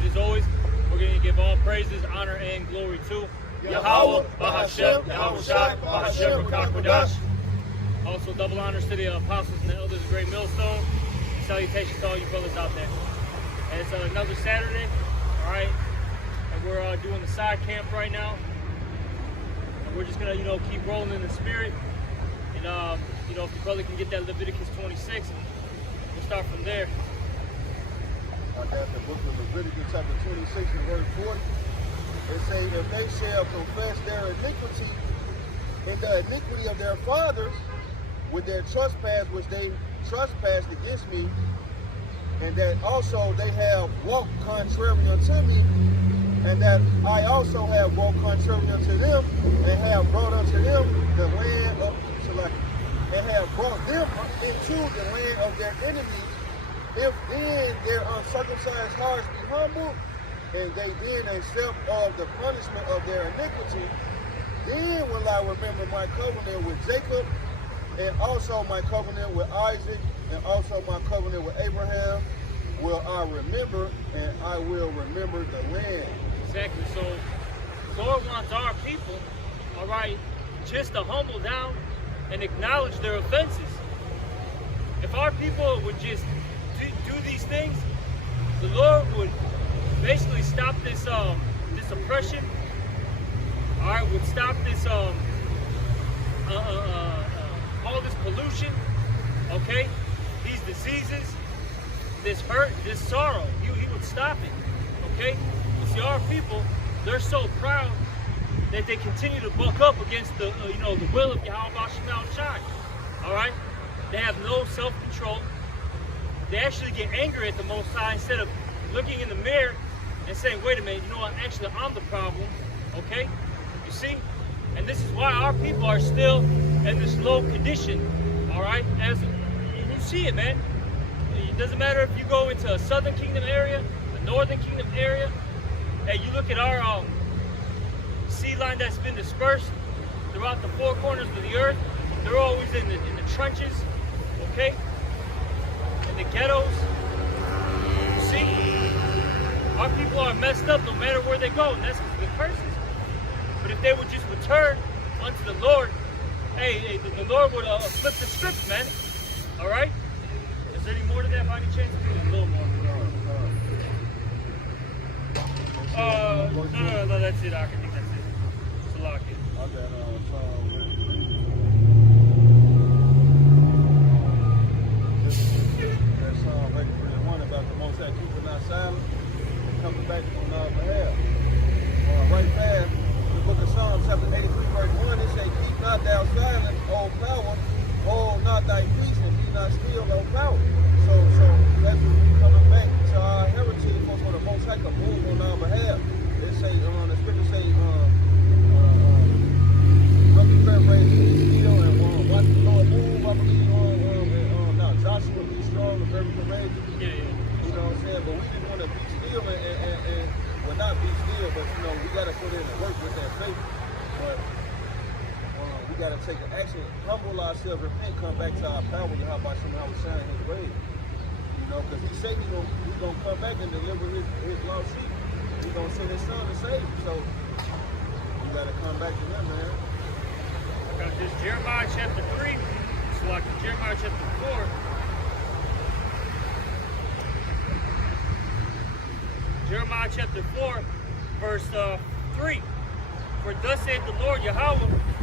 said, as always, we're going to give all praises, honor, and glory to Yahweh, Bahashem, Yahweh Shai, Bahashem, Rakakwadash. Also, double honors to the apostles and the elders of Great Millstone. And salutations to all you brothers out there. And it's another Saturday, all right? And we're doing the side camp right now. And we're just going to, keep rolling in the spirit. And, if the brother can get that Leviticus 26, we'll start from there. I got the book of Leviticus chapter 26 and verse 40. It says, if they shall confess their iniquity and the iniquity of their fathers with their trespass which they trespassed against me, and that also they have walked contrary unto me, and that I also have walked contrary unto them, and have brought unto them the land of Select, and have brought them into the land of their enemies, if then their uncircumcised hearts be humbled, and they then accept of the punishment of their iniquity, then will I remember my covenant with Jacob, and also my covenant with Isaac, and also my covenant with Abraham, will I remember, and I will remember the land. Exactly. So, the Lord wants our people, all right, just to humble down and acknowledge their offenses. If our people would just do these things, the Lord would basically stop this this oppression. All right, would stop this all this pollution. Okay, these diseases, this hurt, this sorrow. He would stop it. Okay, you see, our people, they're so proud that they continue to buck up against the the will of Yahweh Shai. All right, they have no self-control. They actually get angry at the Most High instead of looking in the mirror and saying, wait a minute, you know what, actually I'm the problem, okay? You see? And this is why our people are still in this low condition, all right? As you see it, man. It doesn't matter if you go into a Southern Kingdom area, a Northern Kingdom area. Hey, you look at our sea line that's been dispersed throughout the four corners of the earth. They're always in the trenches, okay? The ghettos. You see, our people are messed up no matter where they go, and that's the curses. But if they would just return unto the Lord, hey, the Lord would flip the script, man. All right? Is there any more to that by any chance? A little more. No, that's it. I think that's it. Just lock it. About the Most High keeping us silent and coming back on our behalf. Right fast, the book of Psalms, chapter 83, verse 1, it says, keep not thou silent, O power, hold not thy peace, and be not still, O power. So that's coming back to our heritage for the Most High to move on our behalf. It say, the scripture say, brother prayer raise still and watch the Lord move. I believe Joshua be strong and very courageous. Yeah. You know what I'm saying? But we just want to be still and well, not be still, but we got to put in the work with that faith. But we got to take an action, humble ourselves, repent, come back to our power. How about somehow we shine His way? Because He said He's gonna come back and deliver His lost sheep. He's gonna send His Son to save you. So we got to come back to Him, man. Now, this Jeremiah chapter 3. So like Jeremiah chapter 4. Jeremiah chapter 4, verse 3. For thus saith the Lord Yahweh,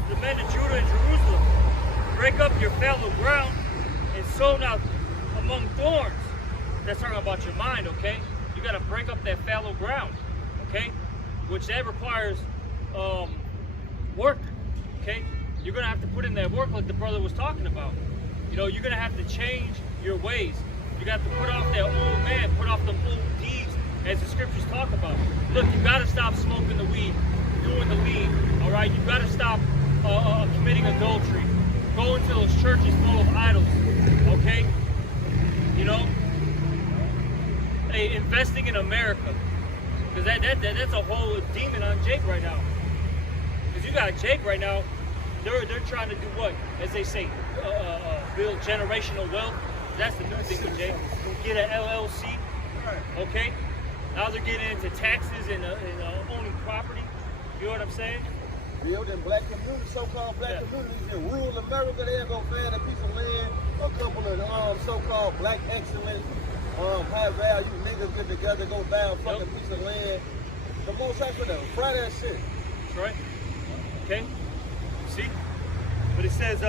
the men of Judah and Jerusalem, break up your fallow ground and sow not among thorns. That's talking about your mind, okay? You got to break up that fallow ground, okay? Which that requires work, okay? You're going to have to put in that work like the brother was talking about. You're going to have to change your ways. You got to put off that old man, put off them old deeds, as the scriptures talk about. Look, you got to stop smoking the weed, doing the lean, all right? You got to stop committing adultery, going to those churches full of idols, okay? Hey, investing in America, because that's a whole demon on Jake right now. Because you got Jake right now, they're trying to do what? As they say, build generational wealth. That's the new thing with Jake. Get an LLC, okay? Now they're getting into taxes and owning property. You know what I'm saying? Building black communities, so-called black communities in rural America. They'll go find a piece of land, a couple of so-called black excellence, high value niggas get together, go buy a fucking piece of land. The most I could fry that shit. That's right. Okay. See? But it says,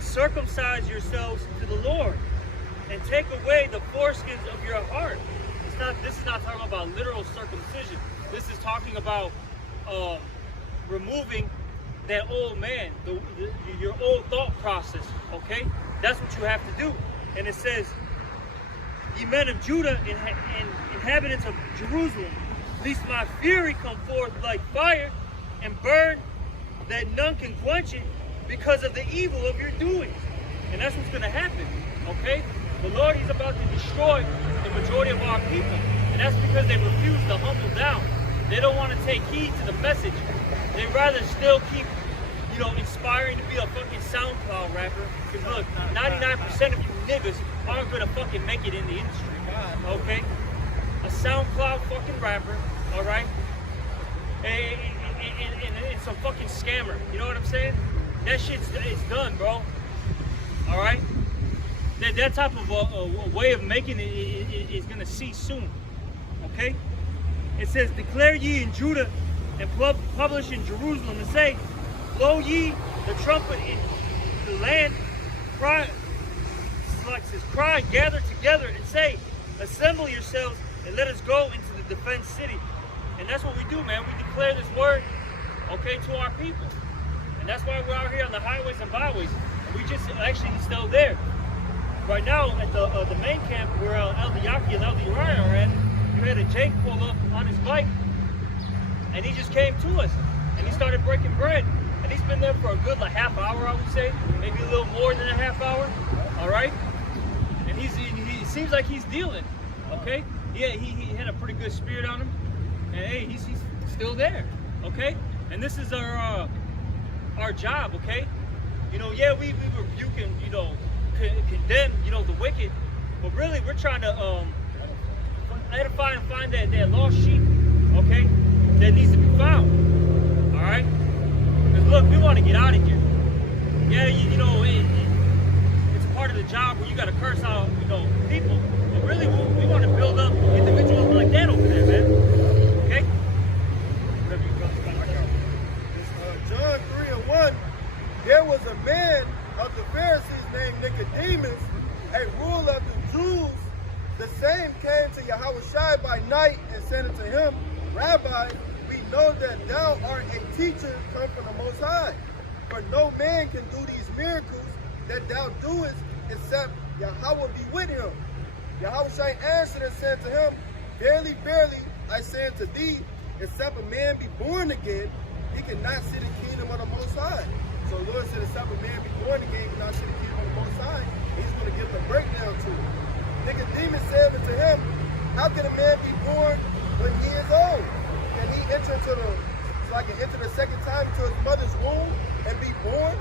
circumcise yourselves to the Lord and take away the foreskins of your heart. This is not talking about literal circumcision. This is talking about removing that old man, your old thought process, okay? That's what you have to do. And it says, ye men of Judah and inhabitants of Jerusalem, lest my fury come forth like fire and burn that none can quench it because of the evil of your doings. And that's what's going to happen, okay? The Lord is about to destroy the majority of our people. And that's because they refuse to humble down. They don't want to take heed to the message. They'd rather still keep, inspiring to be a fucking SoundCloud rapper. Because look, 99% of you niggas aren't going to fucking make it in the industry. Okay? A SoundCloud fucking rapper, alright? And some fucking scammer. You know what I'm saying? That shit's done, bro. Alright? That type of a way of making it is going to cease soon. Okay? It says, declare ye in Judah and publish in Jerusalem and say, blow ye the trumpet in the land, cry, gather together and say, assemble yourselves and let us go into the defense city. And that's what we do, man. We declare this word, okay, to our people. And that's why we're out here on the highways and byways. And we just actually still there. Right now, at the main camp where Elder Yaki and Elder Uriah are at, you had a Jake pull up on his bike, and he just came to us, and he started breaking bread. And he's been there for a good half hour, I would say, maybe a little more than a half hour, all right? And he seems like he's dealing, okay? Yeah, he had a pretty good spirit on him, and hey, he's still there, okay? And this is our job, okay? Yeah, we rebuke and, condemn, the wicked, but really we're trying to edify and find that lost sheep, okay, that needs to be found, all right? Because look, we want to get out of here. Yeah, it's a part of the job where you got to curse out, people, but really we want to build up individuals like that over there, man. Okay? John 3:1, there was a man of the Pharisees named Nicodemus, a ruler of the Jews. The same came to Yahushua by night and said unto him, Rabbi, we know that thou art a teacher come from the Most High. For no man can do these miracles that thou doest except Yahweh be with him. Yahushua answered and said to him, Verily, verily, I say unto thee, except a man be born again, he cannot see the kingdom of the Most High. So the Lord said, except a man be born again, he cannot see the kingdom of the Most High. He's going to give the breakdown to it. Nicodemus said unto him, how can a man be born when he is old? Can he enter enter the second time into his mother's womb and be born?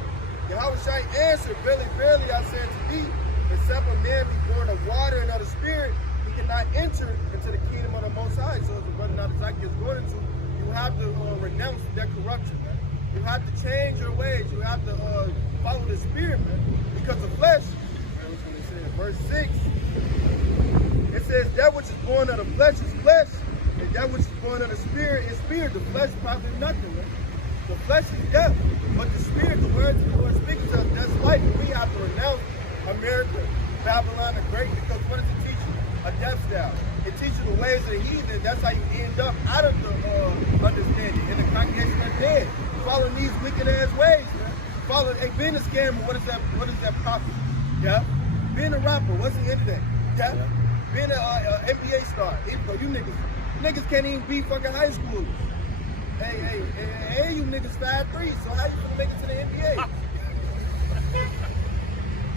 Yahushua answered, Verily, verily, I say unto thee, except a man be born of water and of the Spirit, he cannot enter into the kingdom of the Most High. So as the brother Nathazaki is going into, you have to renounce that corruption, man. You have to change your ways. You have to follow the Spirit, man. Because the flesh, that's what it says, verse 6, it says, that which is born of the flesh is flesh, and that which is born of the Spirit is spirit. The flesh profits nothing, man. The flesh is death, but the Spirit, the words of the Lord speaks to us, that's life. We have to renounce America, Babylon the Great, because what does it teach you? A death style. It teaches you the ways of the heathen. That's how you end up out of the understanding in the congregation of the dead. Following these wicked ass ways, man. Being a scammer, what is that profit? Yeah. Being a rapper, what's the end thing? Yeah. Being an NBA star, you niggas can't even beat fucking high schoolers. Hey, you niggas 5'3", so how you gonna make it to the NBA?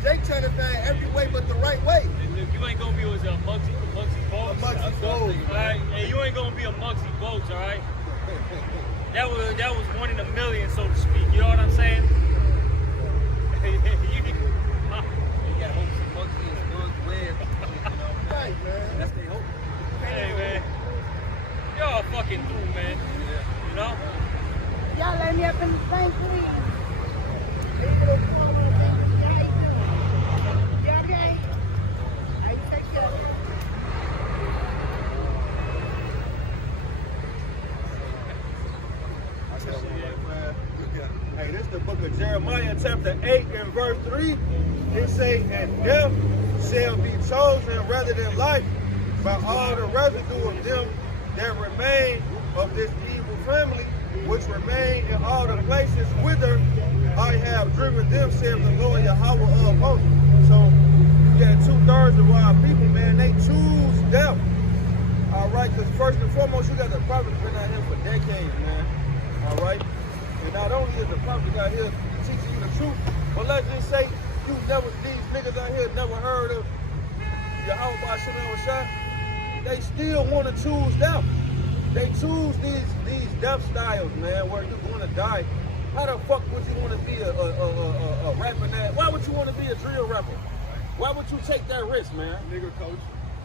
Jake trying to find every way but the right way. You ain't gonna be a Muggsy Bogues. Muggsy Bogues. All right, hey, you ain't gonna be a Muggsy Bogues, all right? That was one in a million, so to speak. You know what I'm saying? You got hope some Muggsy is good, win. Right, man. That's their hope. walking through, man. You know? Y'all let me up in the same, please. You okay? How you take care of it? Hey, this is the book of Jeremiah, chapter 8 and verse 3. It say, and death shall be chosen rather than life by all the residue of them that remain of this evil family, which remain in all the places whither I have driven them, saith the Lord Yahweh of hosts. So, yeah, 2/3 of our people, man, they choose death. All right, because first and foremost, you got the prophet been out here for decades, man. All right? And not only is the prophet out here teaching you the truth, but let's just say these niggas out here never heard of Yahweh Shalom Shah. They still want to choose death. They choose these death styles, man, where you're going to die. How the fuck would you want to be a rapper now? Why would you want to be a drill rapper? Why would you take that risk, man? Nigga coach.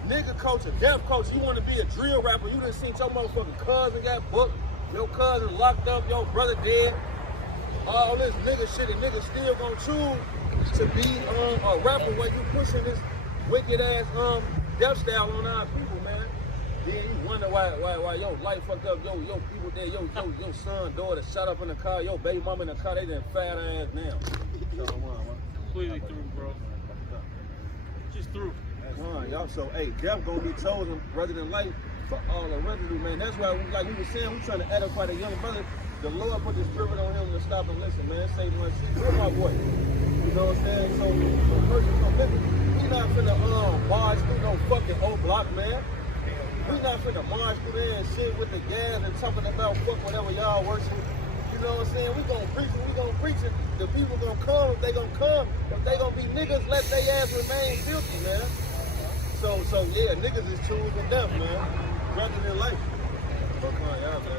Nigga coach, a deaf coach, you want to be a drill rapper. You done seen your motherfucking cousin got booked, your cousin locked up, your brother dead. All this nigga shit, and niggas still gonna choose to be a rapper where you pushing this wicked ass death style on our people, man. Then you wonder why your life fucked up, your people there, your son, daughter shot up in the car, your baby mama in the car, they done fat ass now. Completely through, bro. Just through. Y'all, so hey, death gonna be chosen rather than life for all the residue, man. That's why, like we were saying, we trying to edify the young brother. The Lord put the spirit on him to stop and listen, man. Say my shit, you're my boy. You know what I'm saying? So person, we not finna march through no fucking old block, man. We not finna march through there and shit with the gas and talking about fuck whatever y'all worship. You know what I'm saying? We gonna preach it. The people gonna come if they gonna come. If they gonna be niggas, let they ass remain filthy, man. So yeah, niggas is choosing death, man, rather than life.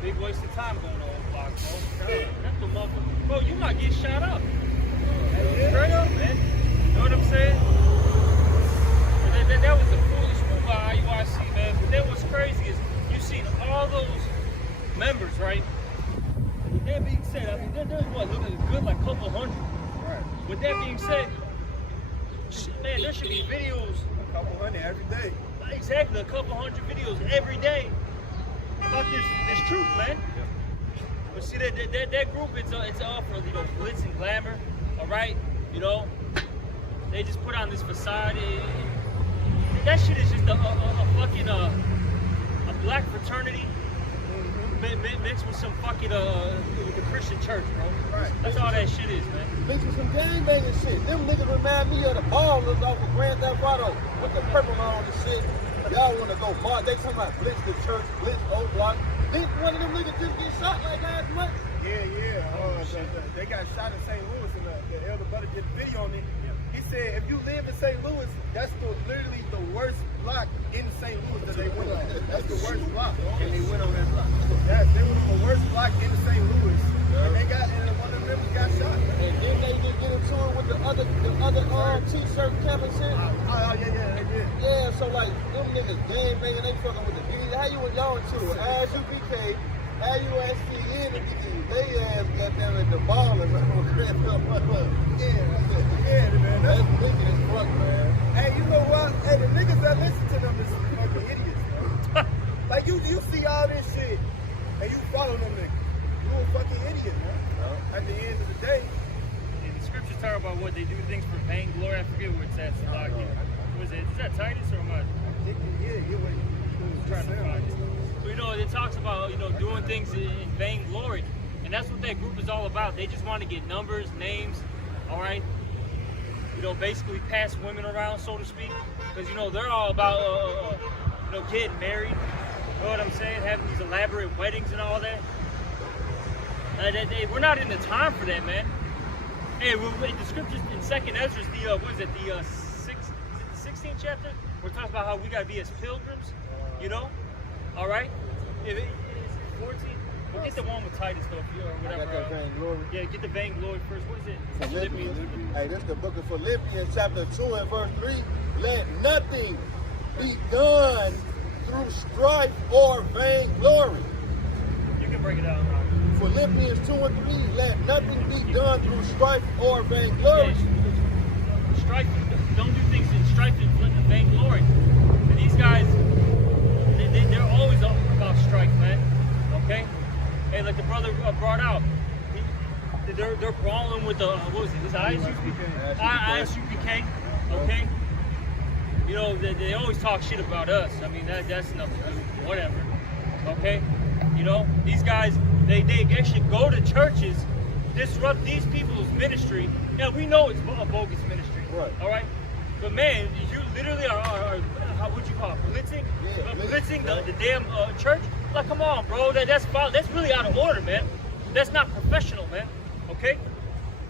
Big waste of time going on the block, bro. That's the motherfucker. Bro, you might get shot up. Straight up, man. You know what I'm saying? That was a foolish move by IUIC, man. But then what's crazy is you seen all those members, right? With that being said, I mean, there's what, looking good, like a couple hundred. Right. With that being said, man, there should be videos. A couple hundred every day. Exactly, a couple hundred videos every day about this truth, man. Yep. But see, that group, it's all for, you know, glitz and glamour, all right? You know, they just put on this facade. That shit is just a fucking a black fraternity mixed with some fucking with the Christian church, bro. Right. That's all that shit is, man. Mixed with some gangbanging shit. Them niggas remind me of the ballers off of Grand Theft Auto with the purple on and shit. Y'all want to go march? They talking about blitz the church, blitz O Block. Didn't one of them niggas just get shot like last month? Yeah. They got shot in St. Louis, and the elder brother did a video on it. He said, if you live in St. Louis, that's literally the worst block in St. Louis that they went on. That's the worst block. And they went on that block. They went on the worst block in St. Louis. And one of them members got shot. And then they did get into it with the other t-shirt camping shit. Yeah, they did. Yeah, so like them niggas gang banging, they fucking with the DD. How you and y'all into it? ASUPK, AUSTN, they ass got down at the ball and Yeah, man. That's wicked as fuck, man. Hey, you know what? Hey, the niggas that listen to them is fucking idiots, bro. Like you see all this shit and you follow them niggas. You a fucking idiot, man. No. At the end of the day. And the scriptures talk about what they do things for vainglory. I forget where it's at. Was it? Is that Titus or am I? Yeah, Trying to find it. But you know, it talks about, you know, doing things in vainglory. And that's what that group is all about. They just want to get numbers, names, all right? You know, basically pass women around, so to speak. Because, you know, they're all about, you know, getting married. You know what I'm saying? Having these elaborate weddings and all that. We're not in the time for that, man. Hey, the scriptures in 2nd Ezra, the 16th chapter? We're talking about how we got to be as pilgrims, you know? All right? Is it 14? Well, get the one with Titus, though, or whatever. I got that vainglory. Yeah, get the vainglory first. What is it? Philippians. Hey, this is the book of Philippians, chapter 2 and verse 3. Let nothing be done through strife or vainglory, break it down. Philippians 2 and 3, let nothing be done through strife or vainglory. Yeah, strife, don't do things in strife and vainglory. And these guys, they're always about strife, man. Okay? Hey, like the brother brought out, they're brawling with the, what was it, this ISUPK, okay? You know, they always talk shit about us. I mean, that's nothing, whatever, okay? You know, these guys, they actually go to churches, disrupt these people's ministry. Now, we know it's a bogus ministry, right? All right? But man, you literally are how would you call it, blitzing? Yeah, blitzing the damn church? Like, come on, bro, that's really out of order, man. That's not professional, man, okay?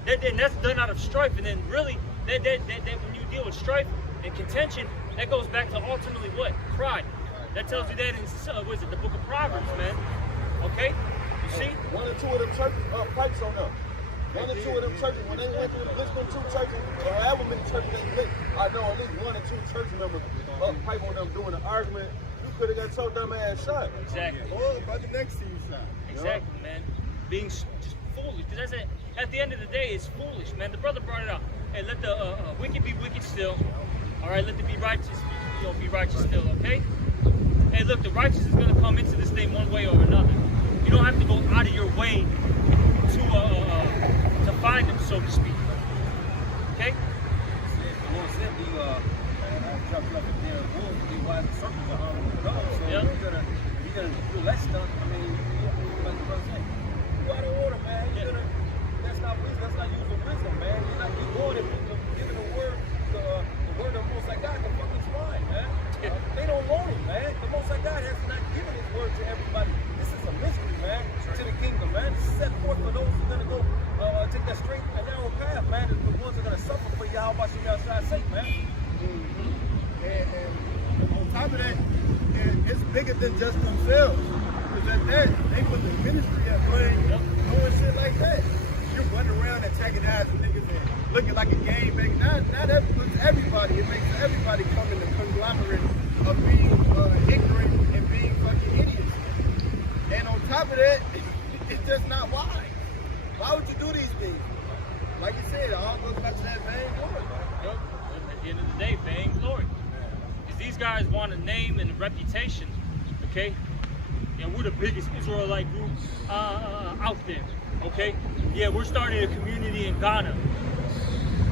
And that's done out of strife, and then really, that when you deal with strife and contention, that goes back to ultimately what? Pride. That tells you that in, what is it, the book of Proverbs, man. Okay? You see? One or two of them churches pipes on them. One or two of them churches, when they went to listen to churches, or however many churches they lit, I know at least one or two church members pipe on them doing an argument. You could have got so dumb ass shot. Exactly. Or by the next to you shot. Exactly, man. Being just foolish. Because at the end of the day, it's foolish, man. The brother brought it up. Hey, let the wicked be wicked still. All right, let the be righteous, be righteous still, okay? Hey, look, the righteous is going to come into this thing one way or another. You don't have to go out of your way to find them, so to speak. Okay? The Lord said we dropped like a damn wolf, we wide circles around the dog. So yep. you're gonna do less stuff. I mean, like the brother said, you out of order, man. That's not wisdom. That's not using wisdom, man. You're not going and giving the word of the Most High God. The fucking swine, man. They don't want it, man. The Most High God has not given His word to everybody. This is a mystery, man, to the kingdom, man. It's set forth for those who are gonna go take that straight and narrow path, man. Is the ones that are gonna suffer for Yahweh Shah's sake, man. And on top of that, it's bigger than just themselves. Because at that, they put the ministry at play, doing shit like that. You're running around antagonizing niggas and looking like a game maker. Not everybody. It makes everybody come in the conglomerate of being ignorant and being fucking idiots. And on top of that, it's just not wise. Why would you do these things? Like you said, it all goes back to that vainglory. Yep. At the end of the day, vainglory. Because these guys want a name and a reputation, okay? And we're the biggest Israelite group out there, okay? Yeah, we're starting a community in Ghana.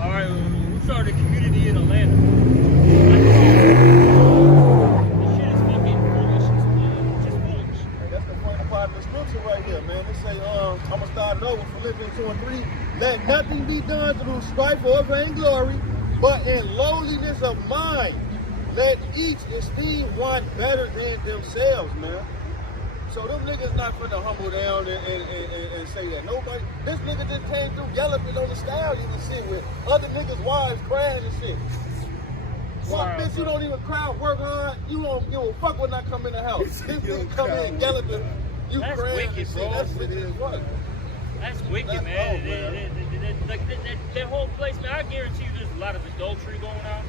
All right, we started a community in Atlanta. This shit is fucking foolish. It's just foolish. That's the point part of the scripture right here, man. They say, I'm gonna start it over, Philippians 2 and 3. Let nothing be done through strife or vainglory, but in lowliness of mind, let each esteem one better than themselves, man. So them niggas not finna humble down and say that. Nobody, this nigga just came through galloping on the stallion and shit with other niggas' wives crying and shit. Fuck, bitch, you don't even cry, work hard. You don't give a fuck when I come in the house. This nigga come in galloping, you That's crying wicked, and shit. bro. That shit is what? That's wicked, That's man. old, man. That whole place, man, I guarantee you there's a lot of adultery going on.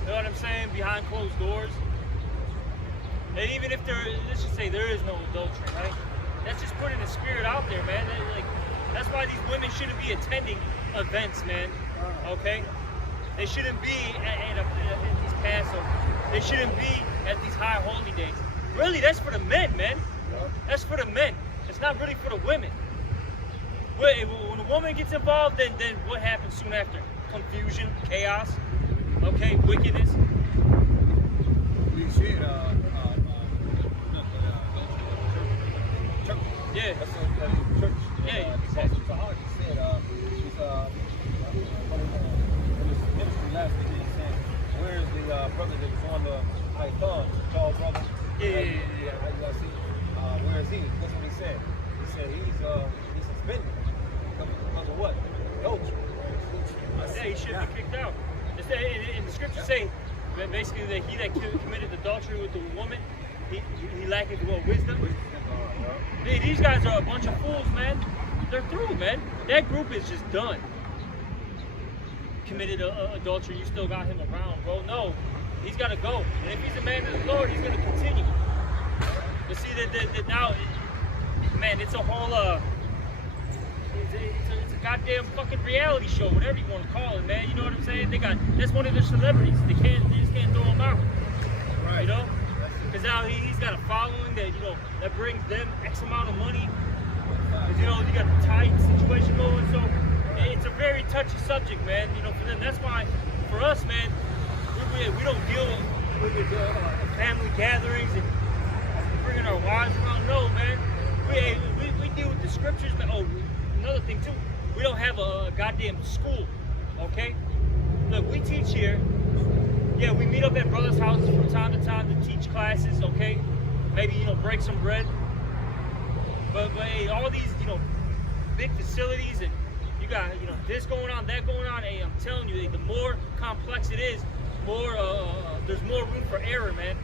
You know what I'm saying? Behind closed doors. And even if let's just say there is no adultery, right? That's just putting the spirit out there, man. That's why these women shouldn't be attending events, man. Okay? They shouldn't be at these Passover. They shouldn't be at these high holy days. Really, that's for the men, man. That's for the men. It's not really for the women. When a woman gets involved, then what happens soon after? Confusion, chaos, okay, wickedness. We see it, Yeah. That's a church. Yeah, exactly. Sahar said, he's one of his ministry last week, he said, where's the brother that was on the high thumb, Charles Robert? Yeah. Where is he? That's what he said. He said he's suspended because of what? Adultery. Yeah, he should be kicked out. In the scriptures say, basically, that he that committed adultery with the woman, he lacketh wisdom. These guys are a bunch of fools, man. They're through, man. That group is just done. Committed adultery, you still got him around, bro. No, he's got to go. And if he's a man of the Lord, he's going to continue. But see, that now, man, it's a whole it's a goddamn fucking reality show, whatever you want to call it, man. You know what I'm saying? That's one of their celebrities. They just can't throw him out. Right. You know? Because now he's got a following that, you know, that brings them X amount of money. Because, you know, you got the tight situation going. So it's a very touchy subject, man. You know, for them. That's why, for us, man, we don't deal with family gatherings and bringing our wives around. No, man. We deal with the scriptures. But, oh, another thing, too. We don't have a goddamn school, okay? Look, we teach here. Yeah, we meet up at brothers' houses from time to time to teach classes, okay? Maybe, you know, break some bread. But hey, all these, you know, big facilities and you got, you know, this going on, that going on. Hey, I'm telling you, the more complex it is, more there's more room for error, man.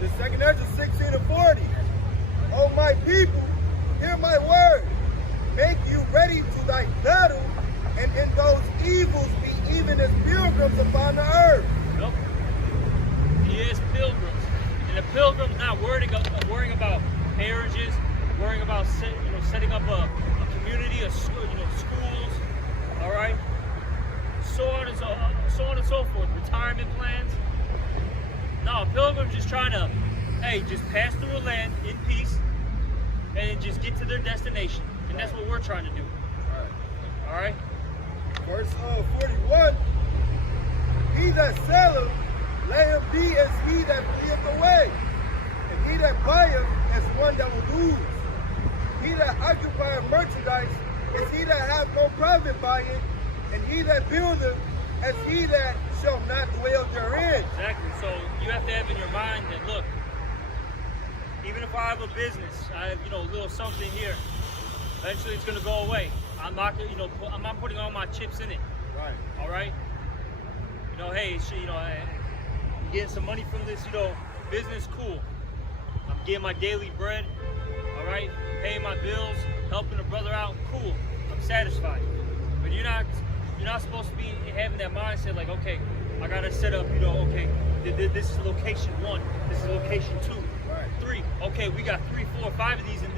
The second Ezra 16:40. Oh my people, hear my word. Make you ready to thy battle, and in those evils be even as pilgrims upon the earth. Nope. He is pilgrims. And the pilgrim's not worrying about marriages, worrying about setting up a community, schools, all right? So on and so forth, retirement plans. No, pilgrims just trying to, hey, just pass through a land in peace and just get to their destination. And that's what we're trying to do. All right? Verse 41. He that selleth, let him be as he that fleeth away, and he that buyeth as one that will lose. He that occupieth merchandise is he that hath no profit by it, and he that buildeth as he that shall not dwell therein. Exactly. So you have to have in your mind that, look, even if I have a business, I have, you know, a little something here, eventually it's going to go away. I'm not, you know, I'm not putting all my chips in it. Right. All right. You know, hey, you know, I'm getting some money from this, you know, business. Cool. I'm getting my daily bread. All right. Paying my bills, helping a brother out. Cool. I'm satisfied. But you're not supposed to be having that mindset like, okay, I gotta set up, you know, okay, this is location 1, this is location 2, right. 3. Okay, we got 3, 4, 5 of these in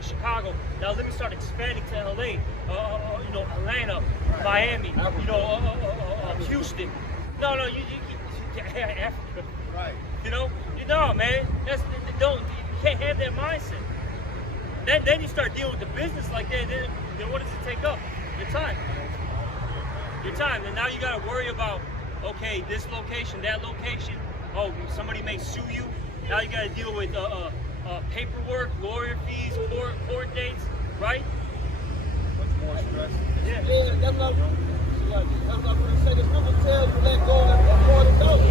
Chicago. Now let me start expanding to LA, you know, Atlanta, right. Miami, you know, Houston. No, you Africa. Right. You know, man. You can't have that mindset. Then you start dealing with the business like that. Then what does it take up? Your time. And now you got to worry about, okay, this location, that location. Oh, somebody may sue you. Now you got to deal with paperwork, lawyer fees, court dates, right? Much more stress. Yeah, that's what I'm going to say. The scripture tells you let go of more than those.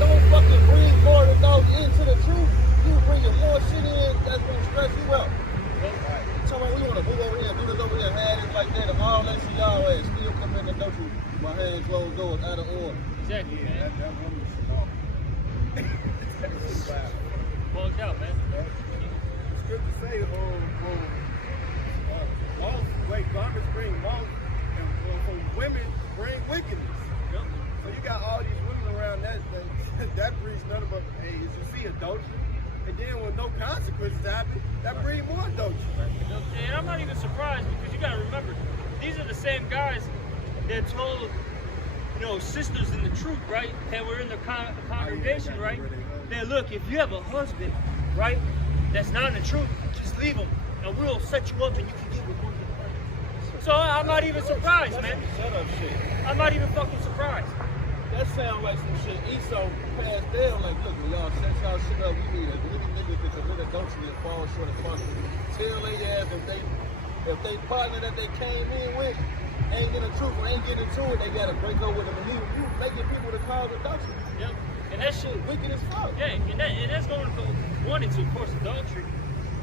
Don't fucking bring more than those into the truth. You bringing more shit in, that's going to stress you out. So we want to move over here, do this over here, have it like that, and all that shit y'all ass still come in the door my hands closed doors, out of order. Exactly, Yeah, man. that woman should know. Bugged out, man. Scripture say, garments bring moth, and women bring wickedness. Yep. So you got all these women around that breeds nothing but, hey, as you see, adultery. And then when no consequences happen, that breeds more adultery. And I'm not even surprised because you got to remember, these are the same guys that told, you know, sisters in the truth, right? That were in the congregation, right? That look, if you have a husband, right, that's not in the truth, just leave him, and we'll set you up, and you can get with one of the So I'm not even surprised, man. Shut up shit. I'm not even fucking surprised. That sounds like some shit Esau passed down, like, look, when y'all set y'all shit up, we need as many niggas that commit adultery and fall short of possible. Tell they ass if they partner that they came in with ain't getting the truth or ain't getting to it, they gotta break up with them and leave them. You making people to cause adultery. Yep. And that shit Wicked as fuck. Yeah, and that's going to go 1 and 2, of course, adultery.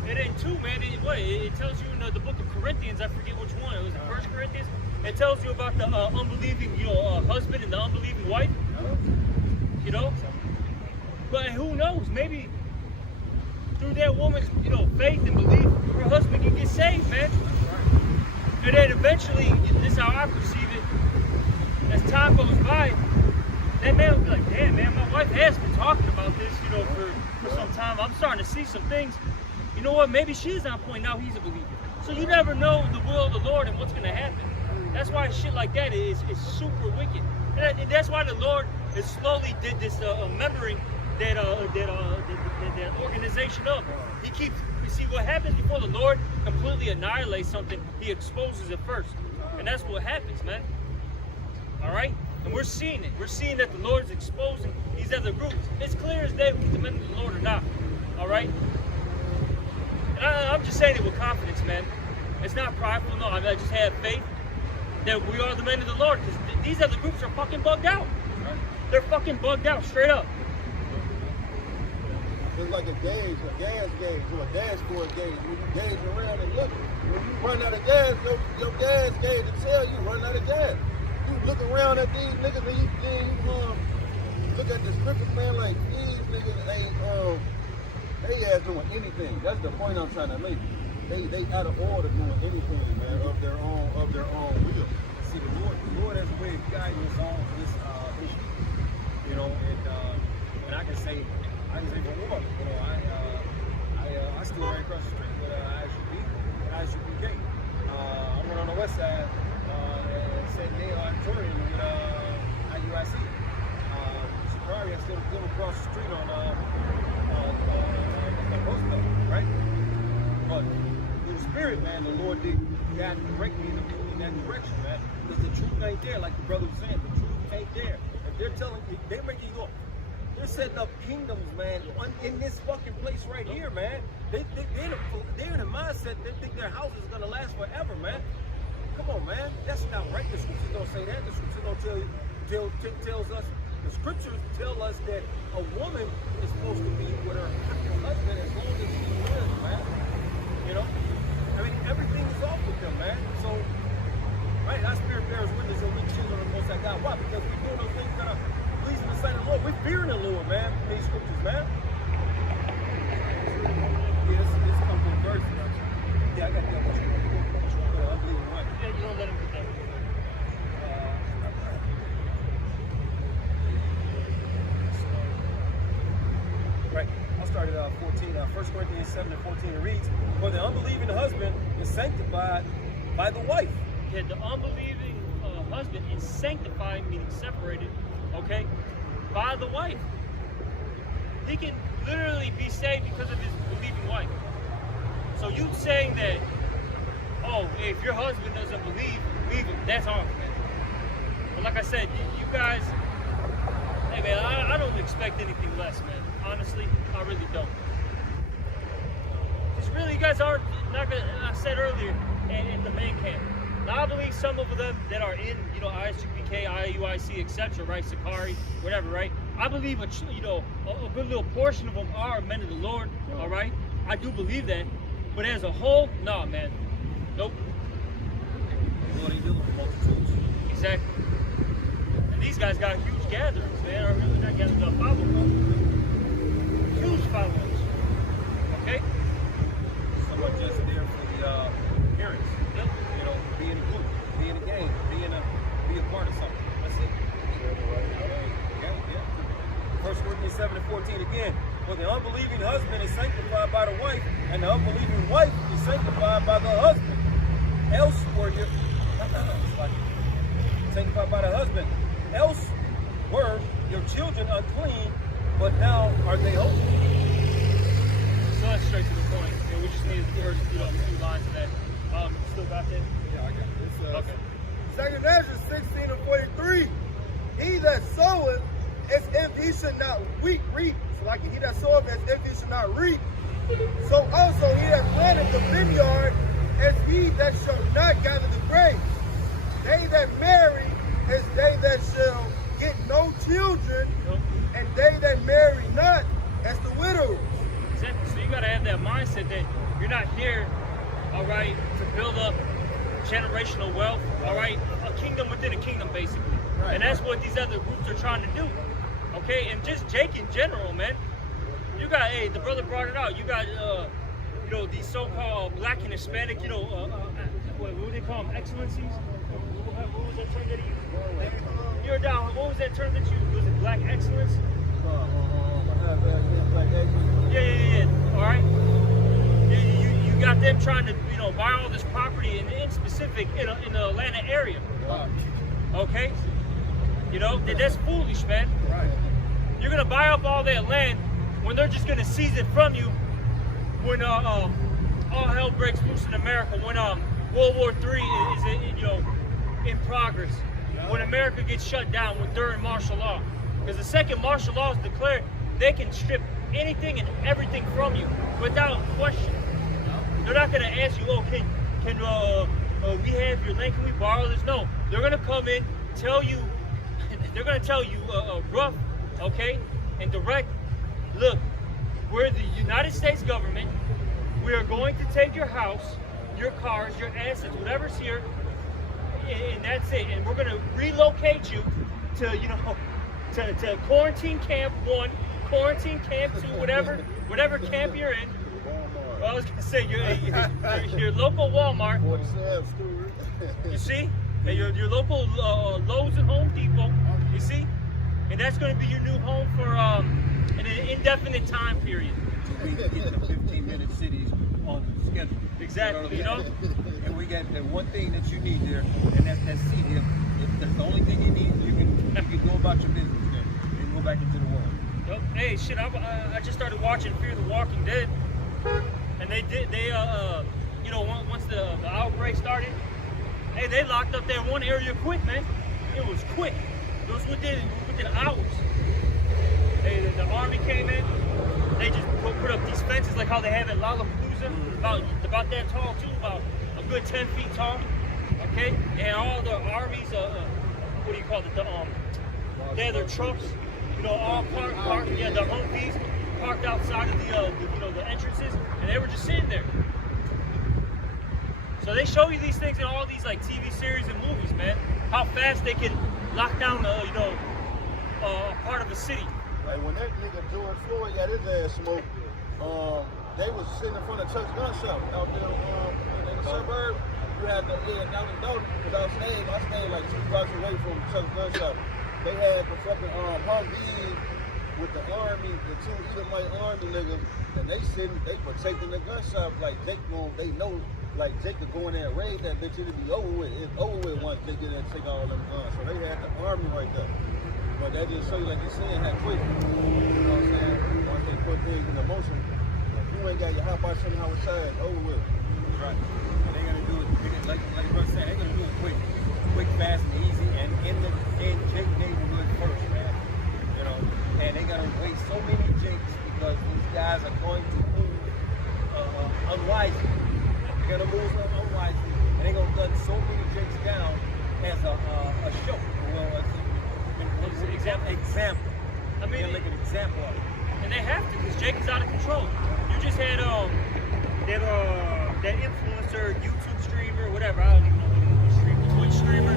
And then 2, man, it tells you in the book of Corinthians, I forget which one, it was in 1 Corinthians, it tells you about the unbelieving, husband and the unbelieving wife, you know? But who knows, maybe through that woman's, faith and belief, her husband can get saved, man. And then eventually, this is how I perceive it, as time goes by, that man would be like, damn, man, my wife has been talking about this, you know, for some time. I'm starting to see some things. You know what? Maybe she's on point. Now he's a believer. So you never know the will of the Lord and what's going to happen. That's why shit like that is super wicked. And that's why the Lord has slowly did this membering that organization up. He keeps, you see, what happens before the Lord completely annihilates something, he exposes it first. And that's what happens, man. All right? And we're seeing it. We're seeing that the Lord's exposing these other groups. It's clear as day if he's the men of the Lord or not. All right? And I'm just saying it with confidence, man. It's not prideful, no. I just have faith that we are the men of the Lord, because these other groups are fucking bugged out. They're fucking bugged out, straight up. It's like a gas gauge or a dashboard gauge. When you gauge around and look, when you run out of gas, your gas gauge will tell you run out of gas. You look around at these niggas and you look at the scriptures, man, like these niggas ain't they ass doing anything. That's the point I'm trying to make. They out of order doing anything, man, of their own will. See, the Lord has a way of guiding us on this issue. You know, and I can say for one, you know, I still right across the street with ISUPK. I went on the west side and said they are touring with IUIC. Shikari, I still live across the street on Roosevelt, right? But in the spirit, man, the Lord did God direct me in that direction, man. Because the truth ain't there, like the brother was saying. The truth ain't there. If they're telling you, they're making you go. They're setting up kingdoms, man, in this fucking place right here, man. They're in a mindset, they think their house is gonna last forever, man. Come on, man. That's not right. The scriptures don't say that. The scriptures don't tells us. The scriptures tell us that a woman is supposed to be with her husband as long as she lives, man. You know? I mean, everything is off with them, man. So, right, our spirit bears witness that we children of the Most High God. Why? Because we're doing those things that are pleasing the sight of the Lord. We're fearing the Lord, man, in these scriptures, man. Yeah, this comes from the verse. Yeah, I got the other one. Unbelieving one. Yeah, you don't let him get that. Right. I'll start at 14. 1 Corinthians 7:14. It reads, "For the unbelieving husband is sanctified by the wife." Yeah, the unbelieving husband is sanctified, meaning separated, okay, by the wife. He can literally be saved because of his believing wife. So you saying that, oh, if your husband doesn't believe, leave him. That's harmful, man. But like I said, you guys, hey man, I don't expect anything less, man. Honestly, I really don't. Because really, you guys are not gonna, I said earlier, in the main camp. Now I believe some of them that are in, you know, ISUPK, IUIC, etc., right, Sakari, whatever, right? I believe a good little portion of them are men of the Lord, all right? I do believe that. But as a whole, nah, man. Nope. Lord ain't dealing with multitudes. Exactly. And these guys got huge gatherings, man. Or really not gatherings, followers. Huge followers. Okay? Someone just there for the appearance. Yep. You know, be in a group, be in a game, be a part of something. That's it. Yeah. 1 Corinthians 7:14 again. For the unbelieving husband is sanctified by the wife, and the unbelieving wife is sanctified by the husband. Else were your sanctified by the husband. Else were your children unclean, but now are they holy. So that's straight to the point. Yeah, we just needed the first few lines of that. Still got that? Yeah, I got it. Okay. 2 Ezra 16:43. He that soweth as if he should not reap. So like he that soweth as if he should not reap. So also he that planted the vineyard as he that shall not gather the grapes. They that marry as they that shall get no children, and they that marry not as the widows. Exactly. So you got to have that mindset that you're not here, all right, to build up generational wealth, all right, a kingdom within a kingdom, basically. Right. And that's what these other groups are trying to do, okay? And just Jake in general, man. You got, hey, the brother brought it out. You got, these so-called black and Hispanic, what do they call them, excellencies? What was that term that he used? you're down. What was that term that you was it Black Excellence? Yeah. All right. You got them trying to buy all this property in specific in the Atlanta area. Okay. That's foolish, man. Right. You're gonna buy up all that land when they're just gonna seize it from you when all hell breaks loose in America. When World War III is in progress. When America gets shut down during martial law, because the second martial law is declared, they can strip anything and everything from you without question. They're not gonna ask you, can we have your land? Can we borrow this? No, they're gonna come in, tell you. They're gonna tell you rough, okay, and direct. Look, we're the United States government. We are going to take your house, your cars, your assets, whatever's here, and that's it. And we're gonna relocate you to, to quarantine camp 1, quarantine camp 2, whatever camp you're in. Well, I was gonna say your local Walmart. You see, and your local Lowe's and Home Depot. You see, and that's gonna be your new home for an indefinite time period. So we get the 15-minute cities on the schedule. Exactly. And we got the one thing that you need there, and that's that seat here. That's the only thing you need. You can go about your business there. You can go back into the world. Hey, shit! I just started watching Fear the Walking Dead, and once the outbreak started, hey, they locked up that one area quick, man. It was quick. It was within hours. Hey, the army came in. They just put up these fences like how they have at Lollapalooza, about that tall too, about a good 10 feet tall. Okay, and all the armies, what do you call it? They had their trucks, all parked. Yeah, the Humvees parked outside of the entrances, and they were just sitting there. So they show you these things in all these like TV series and movies, man. How fast they can lock down part of a city. Like when that nigga George Floyd got his ass smoked, they was sitting in front of Chuck's gun shop out there in the suburb. You had the down in Dalton, because I stayed like 2 blocks away from Chuck's gun shop. They had the fucking Humvee with the army, the 2 Edomite army niggas, and they protecting the gun shop like they know like Jake could go in there and raid that bitch, it'd be over with. It's over with once they get in and take all them guns. So they had the army right there. But that just show you, like you're saying, how quick. You know what I'm saying? Once they put things in motion, if you ain't got your hot box on outside, it's over with. Right. And they're gonna do it like Russ said, they're gonna do it quick, fast, and easy, and in Jake neighborhood first, man. And they gotta waste so many Jakes because these guys are going to move unwisely. They're gonna move unwisely, and they're gonna gun so many Jakes down as a show. Well, example. I mean, they make an example of it. And they have to, because Jake is out of control. You just had that influencer, YouTube streamer, whatever. I don't even know what streamer, Twitch streamer.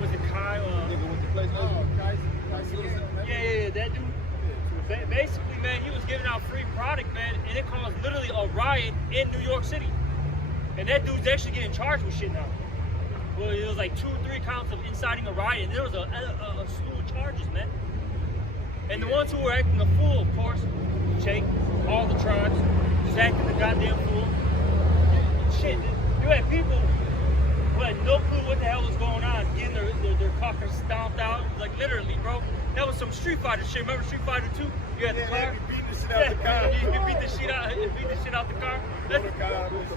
Was it Kyle? Nigga with the place. Yeah, that dude. Basically, man, he was giving out free product, man, and it caused literally a riot in New York City. And that dude's actually getting charged with shit now. Well, it was like 2 or 3 counts of inciting a riot, and there was a slew of charges, man. And the ones who were acting a fool, of course, Jake, all the tribes, just acting a goddamn fool. Shit, you had people who had no clue what the hell was going on, getting their cars stomped out, like literally, bro. That was some Street Fighter shit. Remember Street Fighter 2? You had the car. You beat the shit out the car. You beat the shit out the car.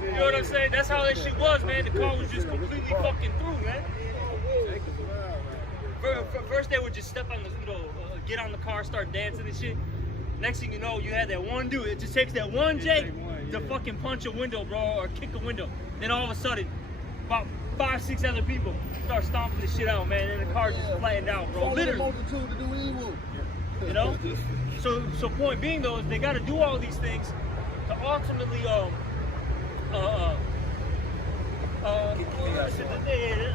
You know what I'm saying? That's how that shit was, man. The car was just completely fucking through, man. First they would just step on the, get on the car, start dancing and shit. Next thing you know, you had that one dude. It just takes that one Jake to fucking punch a window, bro, or kick a window. Then all of a sudden, about 5, 6 other people start stomping the shit out, man, and the car just flattened out, bro. Literally. Multitude to do evil. You know? So point being though is they got to do all these things to ultimately I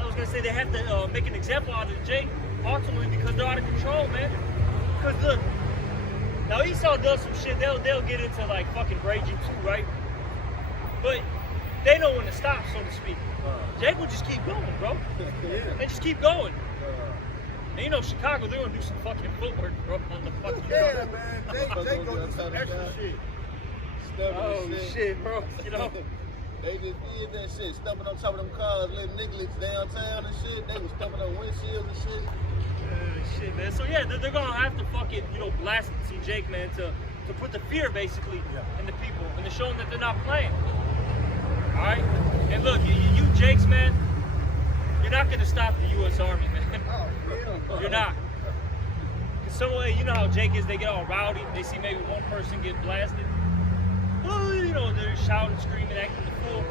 was gonna say they have to make an example out of Jake ultimately because they're out of control, man. Because look, now Esau does some shit. They'll get into like fucking raging too, right? But they know when to stop, so to speak. Jake will just keep going, bro. And just keep going. And you know, Chicago, they're gonna do some fucking footwork, bro, on the fucking Yeah, man. They go do some extra shit. Oh shit, bro. You know. They just did that shit, stumping on top of them cars, little nigglets downtown and shit. They was stumping on windshields and shit. Shit, man. So yeah, they're gonna have to fucking, you know, blast some Jake, man, to put the fear basically in the people and to show them that they're not playing. All right. And look, you Jakes, man, you're not gonna stop the U.S. Army, man. You're not. Cause someone, you know how Jake is. They get all rowdy. They see maybe one person get blasted. Well, you know, they're shouting, screaming, acting the fool.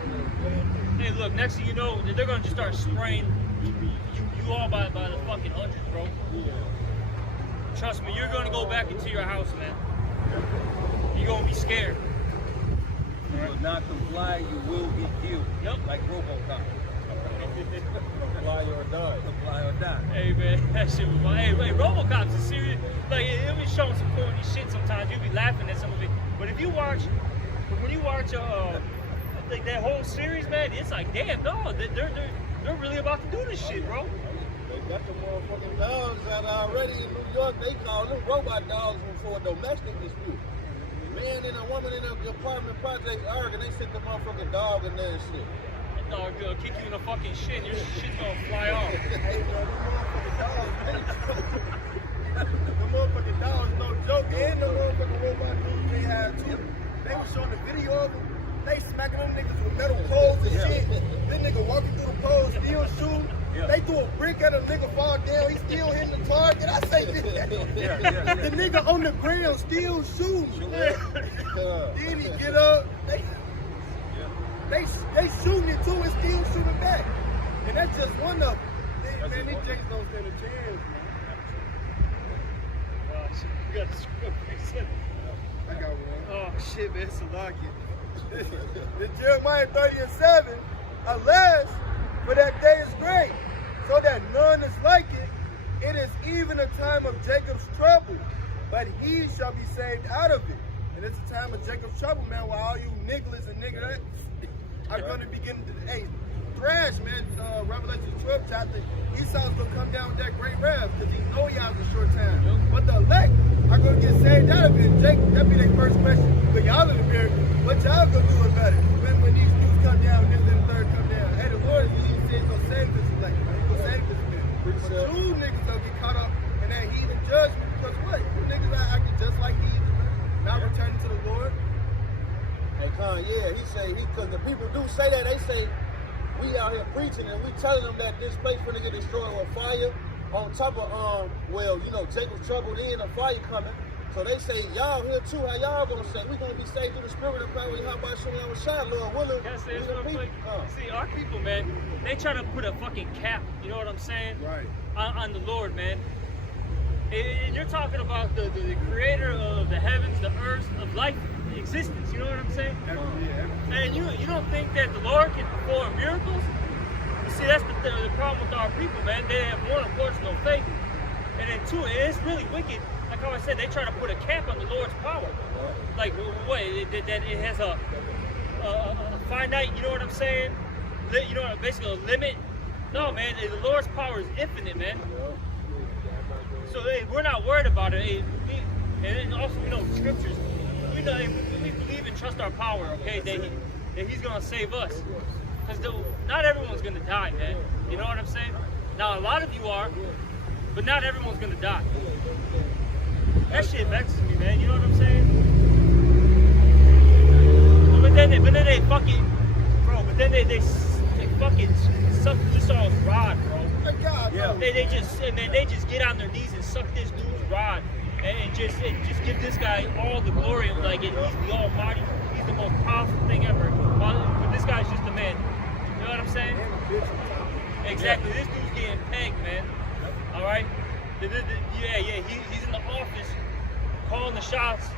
Hey, look, next thing you know, they're gonna just start spraying you all by the fucking hundreds, bro. Trust me, you're gonna go back into your house, man. You're gonna be scared. If you will not comply, you will get killed. Yep. Like RoboCop. Comply or die. Comply or die. Hey, man, that shit was fun. Hey, RoboCop's is serious. Like, it'll be showing some corny shit sometimes. You'll be laughing at some of it. But if you watch, when you watch like that whole series, man, it's like, damn, no, they're really about to do this shit, bro. They got the motherfucking dogs out already in New York. They call them robot dogs for a domestic dispute. Man and a woman in an apartment project arguing, they sent the motherfucking dog in there and shit. That dog gonna kick you in the fucking shit and your shit's gonna fly off. Hey, bro, the motherfucking dogs, no joke. And the motherfucking robot dudes they had too. They was showing the video of them. They smacking them niggas with metal poles and shit. This nigga walking through the poles, still shooting. They threw a brick at a nigga, fall down. He still hitting the target. I say, the nigga on the ground still shooting. Then he get up. They shooting it too and still shooting back. And that's just one of them. Man, these Jakes don't stand a chance, man. You got the script. I got one. Oh shit, man, Salaki. The Jeremiah 30:7, alas, for that day is great, so that none is like it. It is even a time of Jacob's trouble, but he shall be saved out of it. And it's a time of Jacob's trouble, man, while all you nigglets and niggerettes are going to begin to, hey, thrash, man. Revelation 12 chapter, Esau's going to come down with that great wrath because he know y'all's a short time. But the elect are going to get saved out of it. And Jake, that'll be their first question. But y'all in the mirror, what y'all going to do about it? When these dudes come down, this and the third come down. Hey, the Lord, he said he's going to save this elect. He's going to save this man. But you niggas going to get caught up in that heathen judgment because what? You niggas are acting just like heathens, man. Not returning to the Lord. Hey, Con, yeah, he say, because the people do say that, they say, we out here preaching and we telling them that this place finna get destroyed with fire on top of, well, you know, Jacob's troubled in, a fire coming. So they say, y'all here too, how y'all gonna say? We gonna be saved through the spirit of power. How about showing our shine, Lord willing? Can I say this real quick? See, our people, man, they try to put a fucking cap, you know what I'm saying? Right. On the Lord, man. And you're talking about the creator of the heavens, the earth, of life, existence, you know what I'm saying? And you don't think that the Lord can perform miracles? You see, that's the problem with our people, man. They have one, of course, no faith. And then two, it's really wicked. Like how I said, they try to put a cap on the Lord's power. Like, what, that it has a finite, you know what I'm saying? You know, basically a limit. No, man, the Lord's power is infinite, man. So hey, we're not worried about it. Hey, and also, we know scriptures. We believe and trust our power, okay? That He's gonna save us. Because not everyone's gonna die, man. You know what I'm saying? Now, a lot of you are, but not everyone's gonna die. That shit vexes me, man. You know what I'm saying? But then they fucking, bro. But then they fucking suck Esau's rod, bro. Yeah. They just get on their knees and suck this dude's rod and just give this guy all the glory. Like, he's the Almighty. He's the most powerful thing ever. But this guy's just a man. You know what I'm saying? Exactly. This dude's getting pegged, man. All right. He's in the office calling the shots,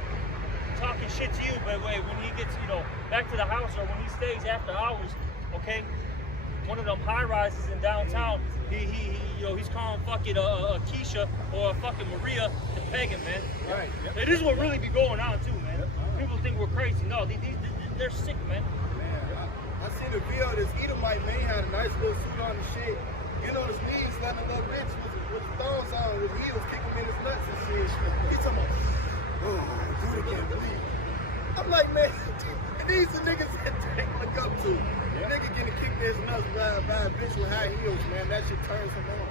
talking shit to you. But wait, when he gets, back to the house or when he stays after hours, okay, one of them high rises in downtown, he's calling fucking Keisha or fucking Maria to peg him, man. Right. Yep. And this is what really be going on too, man. People think we're crazy. No, they're sick, man. I seen seen a video of this Edomite man had a nice little suit on and shit. Get on his knees, letting a little bitch with his thongs on, with heels, kick him in his nuts and shit. He talking about, oh, do it again, please. I'm like, man, these are niggas that they look up to. Nigga getting kicked in his nuts by a bitch with high heels, man. That shit turns him on.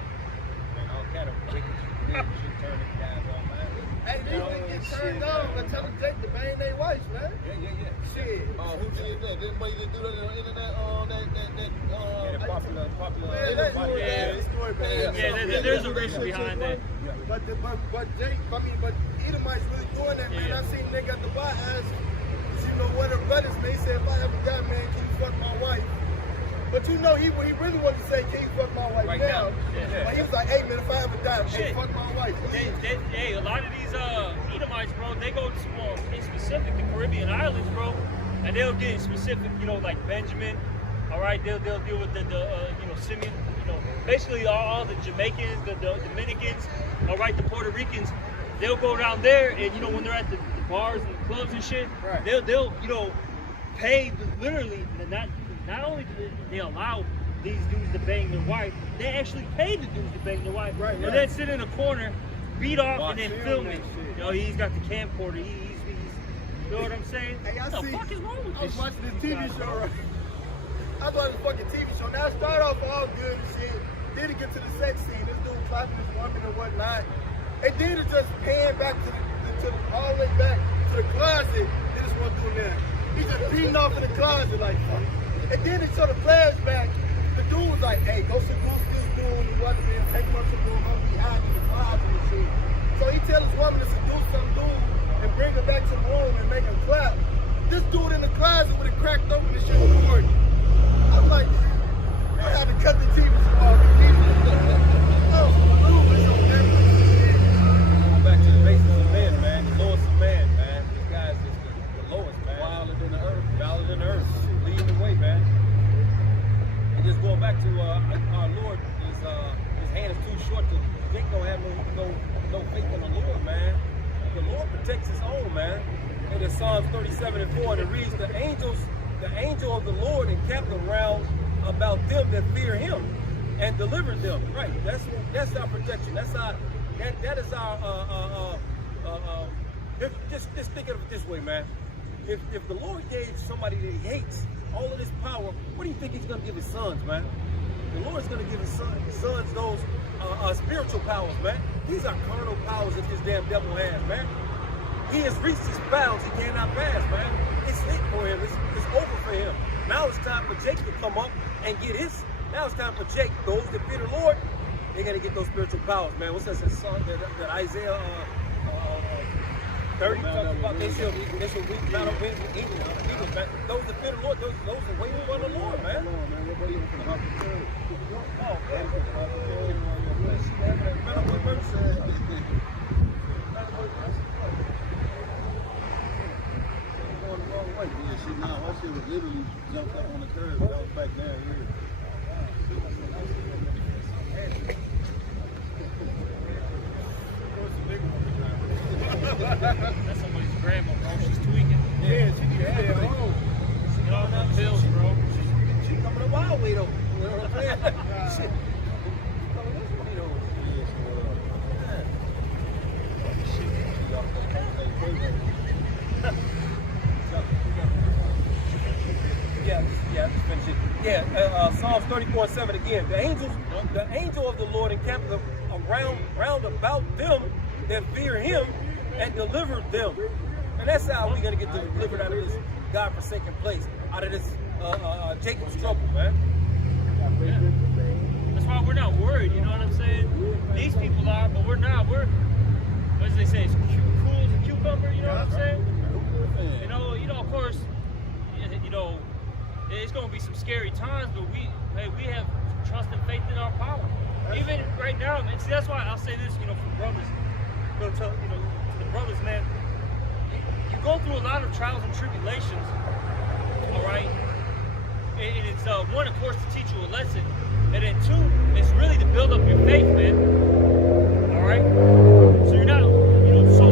Man, all kind of wicked shit turn these guys on, man. Hey, these niggas get turned on. But tell them Jake to bang their wives, man. Yeah. Shit. Who did that? Didn't wait to do that on the internet? Yeah, popular. Yeah, story, man. Yeah, there's a reason behind that. But Jake, but Edomites really doing that, man. I seen a nigga at the bar ask, you know, what her brothers, man. He said, if I ever die, man, can you fuck my wife? But you know, he really wanted to say, can you fuck my wife Right now? Yeah. But he was like, hey, man, if I ever die, hey, Shit. fuck my wife. Hey, a lot of these Edomites, bro, they go to some in specific the Caribbean islands, bro, and they'll get specific, you know, like Benjamin. All right, they'll deal with the you know, Simeon, you know, basically all the Jamaicans, the Dominicans, all right, the Puerto Ricans. They'll go down there, and you know, when they're at the bars and the clubs and shit, Right. they'll you know, pay literally. Not only do they allow these dudes to bang their wife, they actually pay the dudes to bang their wife, Right, and right. then sit in a corner, beat off, and then Film film that it. shit. You know, he's got the camcorder. He's you know what I'm saying? Hey, What the fuck is wrong with I was this? watching this TV show, right? I was watching this fucking TV show. Now it started off all good and shit. Then it get to the sex scene. This dude clapping this woman and whatnot. And then it just pan back to the all the way back to the closet. Then this one dude there. He's just beating off in the closet like fuck. And then it sort of flashback. The dude was like, hey, go seduce this dude and what, man, take him up to the room, be hiding in the closet and shit. So he tells his woman to seduce some dude and bring her back to the room and make her clap. This dude in the closet with it cracked open and shit recording. I'm like, I had to cut the TV show off. Going back to the basics of men, man. The lowest of man, man. This guy is just the lowest, man. Wilder than the earth. Wilder than the earth. Leading the way, man. And just going back to our Lord, his hand is too short to. Jake don't have no faith in the Lord, man. The Lord protects his own, man. And in Psalms 37:4, and it reads, the angel of the Lord encamped around about them that fear him and delivered them. Right. That's our protection. That is our just think of it this way, man. If the Lord gave somebody that he hates all of this power, what do you think he's gonna give his sons, man? The Lord's gonna give his sons those spiritual powers, man. These are carnal powers that this damn devil has, man. He has reached his bounds he cannot pass, man. It's it for him. It's over for him. Now it's time for Jake to come up and get his. Now it's time for Jake. Those that fear the Lord, they're gonna get those spiritual powers, man. What's that song that Isaiah 30 talks about? They shall reach battle wings with eagles, man. Those that fear the Lord, those are waiting for the Lord, man. Her shit was literally jumped up on the curb. That was back there here. That's somebody's grandma, bro. She's tweaking. Yeah, she can get home. She get all them pills, bro. She coming a wild way though. You know what I'm saying? Shit. Psalms 34:7 again. The angel of the Lord encamped round about them that fear him and delivered them. And that's how we're gonna get delivered out of this God-forsaken place, out of this Jacob's trouble, man. Yeah. That's why we're not worried, you know what I'm saying? These people are, but we're not. What does they say? It's cool as a cucumber, you know what I'm saying? You know, of course, you know, it's gonna be some scary times, but we have trust and faith in our power. Even right now, man. See, that's why I'll say this, you know, for brothers, to the brothers, man. You go through a lot of trials and tribulations, all right? And it's one, of course, to teach you a lesson, and then two, it's really to build up your faith, man. All right? So you're not, you know, so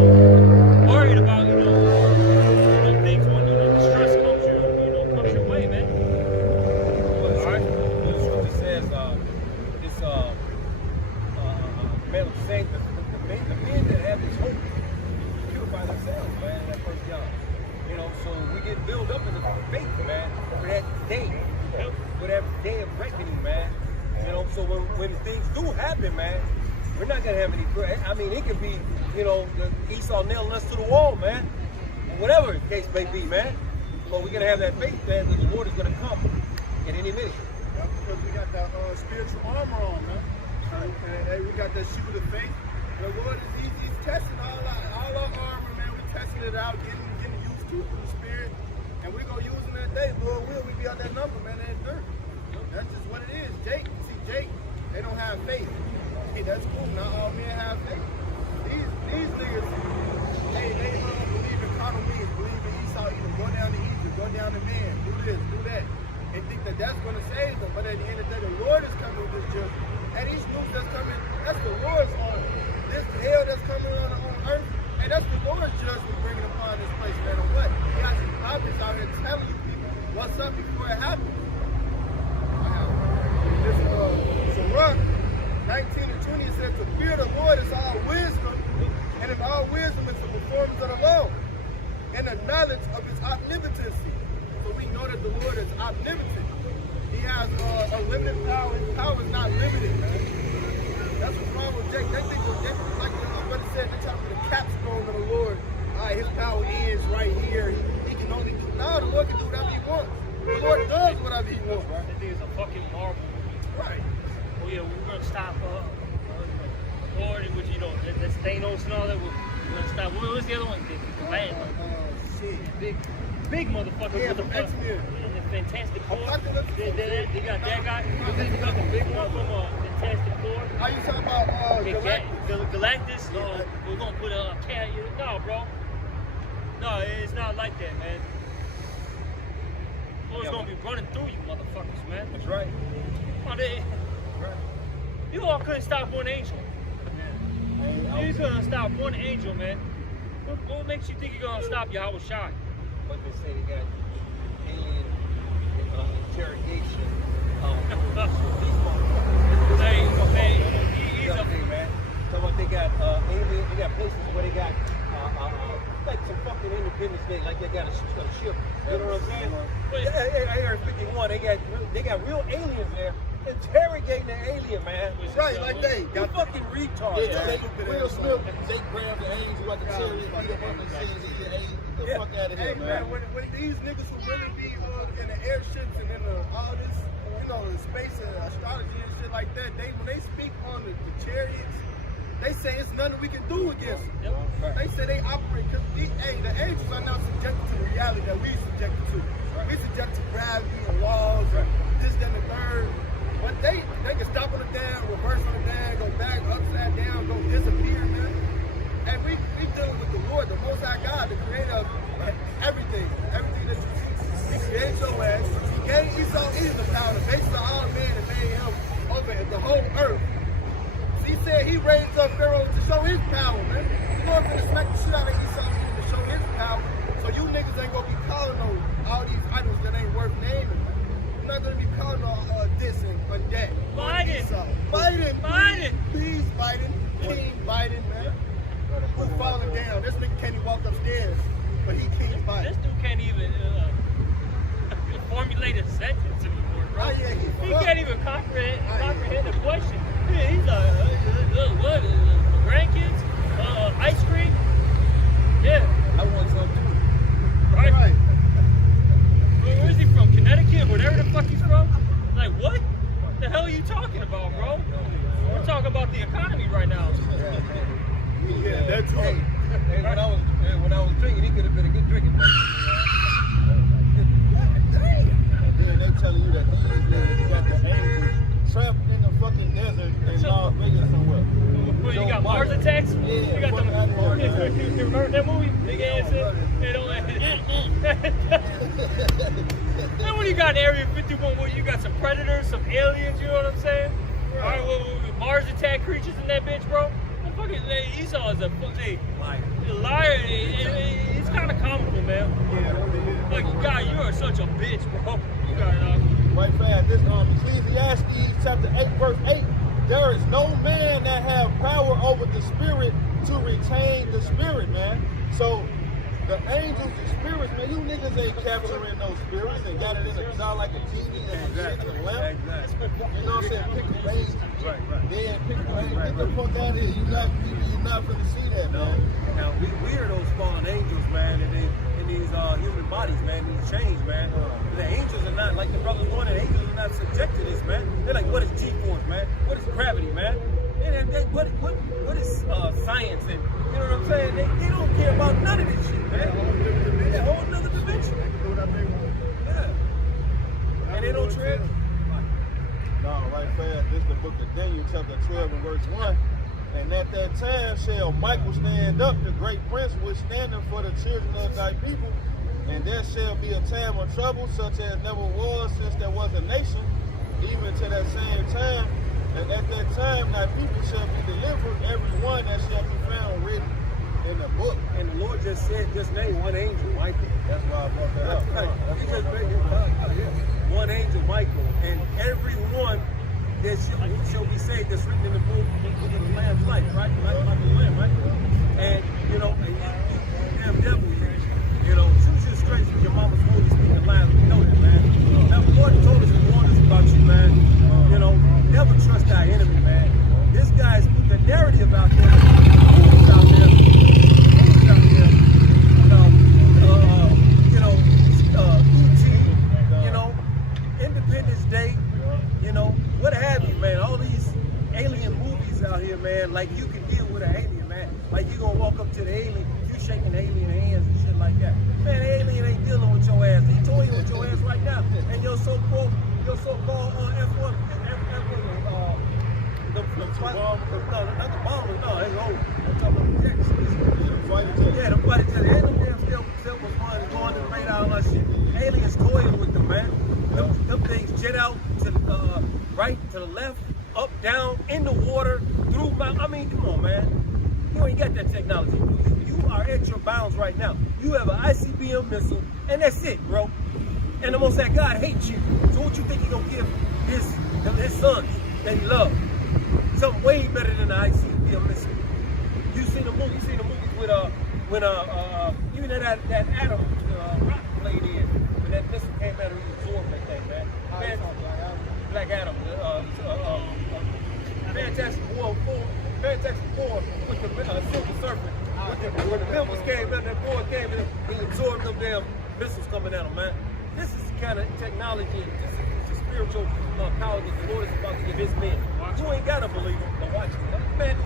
worried about, you know, things when the stress comes your way, man. gonna have any. I mean, it could be, you know, Esau nailing us to the wall, man, or whatever the case may be, man. But we're gonna have that faith, man, that the Lord is gonna come at any minute. Yeah, because we got that spiritual armor on, man. And we got that shoe of faith. The Lord is he's testing all our armor, man. We're testing it out, getting used to it through the Spirit. And we're gonna use it that day. Lord will, we be on that number, man. That ain't dirt. That's just what it is. Jake, they don't have faith. Hey, that's cool. Not all men have faith. These niggas, hey, they believe in carnal means, believe in Esau, either go down to Egypt, go down to man, do this, do that. And think that that's going to save them. But at the end of the day, the Lord is coming with this judgment. And each news that's coming, that's the Lord's on. This hell that's coming on earth, and that's the Lord's judgment bringing upon this place, man. On what? He got these prophets out here telling you people what's up before it happens. This Sirach 19 and 20, it says, the fear of the Lord is all wisdom, and in all wisdom is the performance of the law, and the knowledge of his omnipotency. So we know that the Lord is omnipotent. He has unlimited power. His power is not limited, man. That's what's wrong with Jake. They think, like my brother said, they're trying to put a capstone on the Lord. All right, his power ends right here. He can only do, no, the Lord can do whatever he wants. The Lord does whatever he wants. That thing is a fucking marvel. Right. Oh yeah, we're gonna stop Lord, which you know, that's Thanos and all that. We're gonna stop. What was the other one? The man, Shit. big motherfucker Yeah, with the from X-Men. the Fantastic Four. Apocalypse. They got that guy. They got the big one from Fantastic Four. Are you talking about Galactus? No, we're gonna put a cat. No, bro. No, it's not like that, man. Lord's gonna be running through you, motherfuckers, man. That's right. You all couldn't stop one angel. You couldn't stop one angel, man. What makes you think you're gonna stop Yahweh Shai? But they say they got alien interrogation. He's up there, man. So what they got alien, they got places where they got like some fucking Independence Day, like they got a ship. You know what I'm saying? I heard 51. They got real aliens there interrogating the alien, man. Right, like they got fucking retards. Yeah, Will Smith, Jake grabbed the angels who had the chariot, beat him up and says, the fuck out of here, man. When these niggas who really be in the airships and in all this, you know, the space and astrology and shit like that, when they speak on the chariots, they say it's nothing we can do against them. Yep. They say they operate, because the angels are now subjected to the reality that we subjected to. Right. We subject to gravity and laws, and this, that, and the third. But they can stop on the down, reverse on the down, go back, upside down, go disappear, man. And we dealing with the Lord, the Most High God, the creator of everything that you see. He created your ass. He gave Esau the power to basically all men and made him over the whole earth. He said he raised up Pharaoh to show his power, man. He's going to smack the shit out of Esau to show his power. So you niggas ain't going to be calling on all these idols that ain't worth naming, man. You're not going to be calling on this and that. Biden. Please, Biden. King Biden, man. Who's falling down. This nigga can't even walk upstairs, but he King Biden. This dude can't even formulate a sentence anymore, bro. Oh, yeah, he can't even comprehend the question. Yeah, he's what? Grandkids? Ice cream? Yeah. I want some too. Right. Where is he from? Connecticut? Whatever the fuck he's from? Like, what? The hell are you talking about, bro? We're talking about the economy right now. Yeah, that's right. Hey, when I was drinking, he could have been a good drinking man. Then they telling you that these niggas got the angels trapped in the fucking desert and Las Vegas somewhere. Where you got Mars attacks? Yeah, You got them. Mars You remember that movie? Big ass. Then when you got Area 51, what you got some predators, some aliens, you know what I'm saying? Right. All right, well, Mars attack creatures in that bitch, bro. Fucking Esau is a liar. It's kind of comical, man. Yeah. Like, God, you are such a bitch, bro. You got Right fast. This Ecclesiastes chapter 8, verse 8. There is no man that have power over the spirit to retain the spirit, man. So The angels, the spirits, man, you niggas ain't capturing those spirits and got it in a jar like a genie and shit in a lamp. Exactly. You know what I'm saying? Pick a vein. Right. Dead, pick a vein. Get the fuck out of here. You're not gonna see that, man. Now we are those fallen angels, man, and in these human bodies, man, these chains, man. The angels are not, like the brothers going, the angels are not subject to this, man. They're like, what is G-force, man? What is gravity, man? What is science? And you know what I'm saying? They don't care about none of this shit, man. They're a whole nother dimension. Yeah. And they don't tread. No, right fast. This is the book of Daniel, chapter 12 and verse 1. And at that time shall Michael stand up, the great prince, withstanding for the children of thy people. And there shall be a time of trouble, such as never was since there was a nation, even to that same time. And at that time thy people shall be delivered, every one that shall be found written in the book. And the Lord just named one angel, Michael. That's why I brought that up. He just made it one angel, Michael, and everyone that shall be saved that's written in the book of the Lamb's life, right? Like the Lamb, right? And you know, you damn devil, you know, choose you straight from your mama's womb, speaking lies. We know that, man. Now the Lord told us and warned us about you, man. You know, never trust our enemy, man. This guy's put the narrative out there, movies out there, you know, E.T., you know, Independence Day, you know, what have you, man. All these alien movies out here, man, like you can deal with an alien, man. Like you gonna walk up to the alien, you shaking alien hands and shit like that. Man, the alien ain't dealing with your ass. He toying with your ass right now. And your so-called F1, not the bombers, no, it's old. I'm talking about the jets. Yeah, the fighter jets. Ain't no damn still was running, going to the radar and all that shit. Aliens toying with them, man. Them things jet out to right, to the left, up, down, in the water, through mountains. I mean, come on, man. You ain't got that technology. You are at your bounds right now. You have an ICBM missile, and that's it, bro. And the Most High God hates you. So what you think he gonna give his sons that he loves? Something way better than the ICBM missile. You seen the movie with when even that atom rock played in when that missile came out and absorbed that thing, man. Black Adam, Fantastic Four with the Silver Serpent. When the missiles came out, that boy came and he absorbed them damn missiles coming at him, man. This is the kind of technology, this is the spiritual power that the Lord is about to give his men. You ain't gotta believe it, but watch it. Man,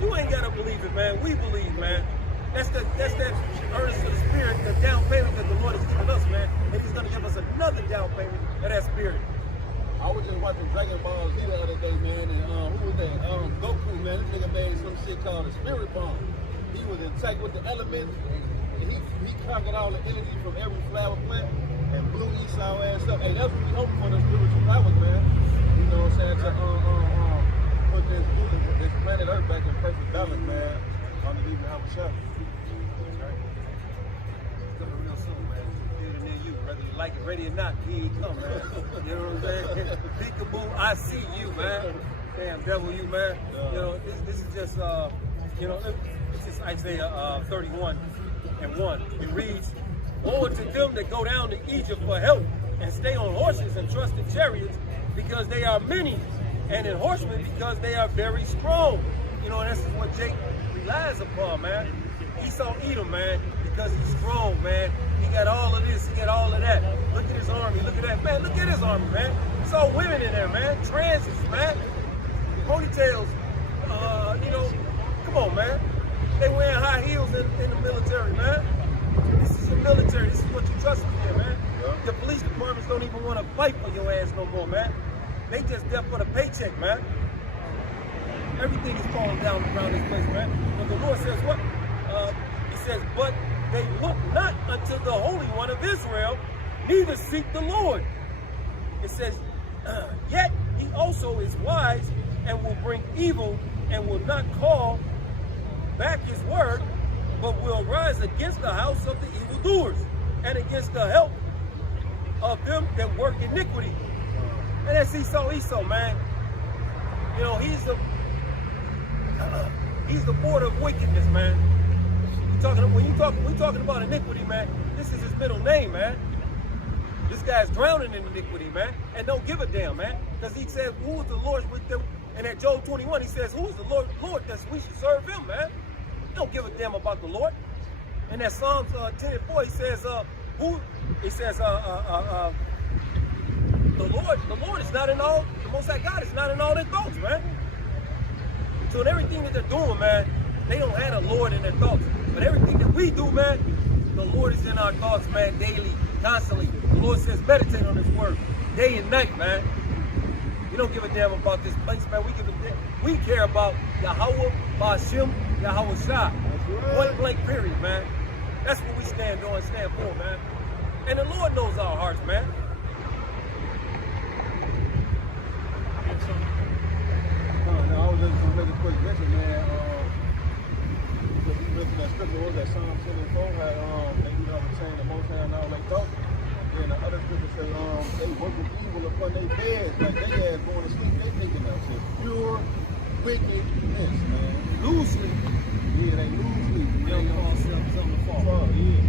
you ain't gotta believe it, man. We believe, man. That's that earnest of the spirit, the down payment that the Lord has given us, man. And he's gonna give us another down payment of that spirit. I was just watching Dragon Ball Z the other day, man, and who was that? Goku, man. This nigga made some shit called a spirit bomb. He was intact with the elements, and he conquered all the energy from every flower plant and blew Esau ass up. Hey, that's what we hope for the spiritual powers, man. You know what I'm saying? To put this planet Earth back in perfect balance, man. Underneath our shop. Coming real soon, man. Theater near you, whether you like it, ready or not, here he come, man. You know what I'm saying? Peekaboo, I see you, man. Damn devil, you, man. You know, this is just, you know, it's just Isaiah 31 and 1. It reads, "Woe to them that go down to Egypt for help and stay on horses and trust in chariots, because they are many, and in horsemen because they are very strong." You know, and this is what Jake relies upon, man. Esau Edom, man, because he's strong, man. He got all of this, he got all of that. Look at his army, look at that, man. Look at his army, man. It's all women in there, man. Transits, man. Ponytails, you know, come on, man. They wearing high heels in the military, man. This is your military. This is what you trust in here, man. The police departments don't even want to fight for your ass no more, man. They just there for the paycheck, man. Everything is falling down around this place, man. But the Lord says what? He says, "But they look not unto the Holy One of Israel, neither seek the Lord." It says, "Yet he also is wise and will bring evil and will not call back his word, but will rise against the house of the evildoers and against the help of them that work iniquity." And that's Esau, man. You know, he's the board of wickedness, man. When you we talking about iniquity, man. This is his middle name, man. This guy's drowning in iniquity, man, and don't give a damn, man. Because he says, who is the Lord with them? And at Job 21, he says, who is the Lord that we should serve him, man? He don't give a damn about the Lord. And at Psalms 10:4, he says, the Lord is not in all, the Most High God is not in all their thoughts, man. So in everything that they're doing, man, they don't have a Lord in their thoughts. But everything that we do, man, the Lord is in our thoughts, man, daily, constantly. The Lord says, meditate on his word, day and night, man. We don't give a damn about this place, man. We care about Yahweh, Ba'ashim, Yahweh Shah. Point blank period, man. That's what we stand for, man. And the Lord knows our hearts, man. No, I was just gonna make a quick mention, man. Because we listen to that scripture, what was that Psalm 24? Had they do not retain the Most High now like thought. Then the other scripture say they work with evil upon their beds, like they ass going to sleep. They thinking that shit pure wickedness, man. Lose sleep. Yeah, they lose sleep. They don't call themselves on the fall. Oh, yeah.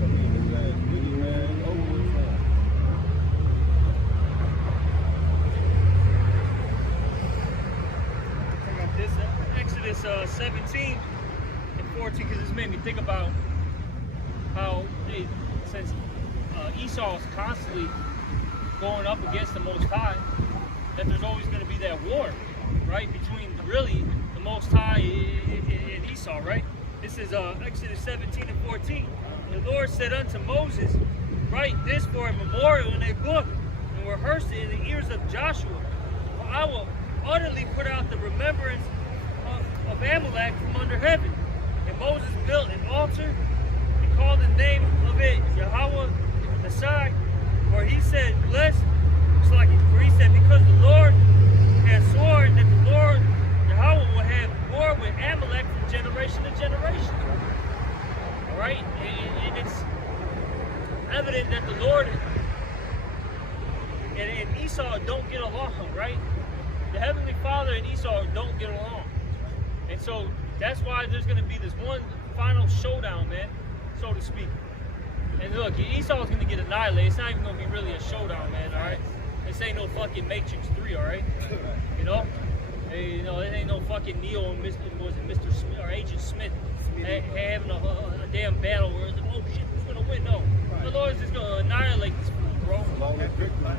So man, this ass wicked, man. It's over with, man. This Exodus 17 and 14, because this made me think about how since Esau is constantly going up against the Most High, that there's always going to be that war, right, between really the Most High and Esau, right? This is Exodus 17 and 14. The Lord said unto Moses, write this for a memorial in a book, and rehearse it in the ears of Joshua. For I will utterly put out the remembrance of Amalek from under heaven. And Moses built an altar and called the name of it Yahweh Nisai, for he said, because the Lord has sworn that the Lord Yahweh will have war with Amalek from generation to generation. All right, and it's evident that the Lord and Esau don't get along, right? The Heavenly Father and Esau don't get along. And so that's why there's going to be this one final showdown, man, so to speak. And look, Esau's going to get annihilated. It's not even going to be really a showdown, man, all right? This ain't no fucking Matrix 3, all right? You know? Hey, you know, it ain't no fucking Neo and Mr. Smith or Agent Smith having a damn battle where it's like, oh shit, who's going to win? No. The Lord's just going to annihilate this fool, bro. An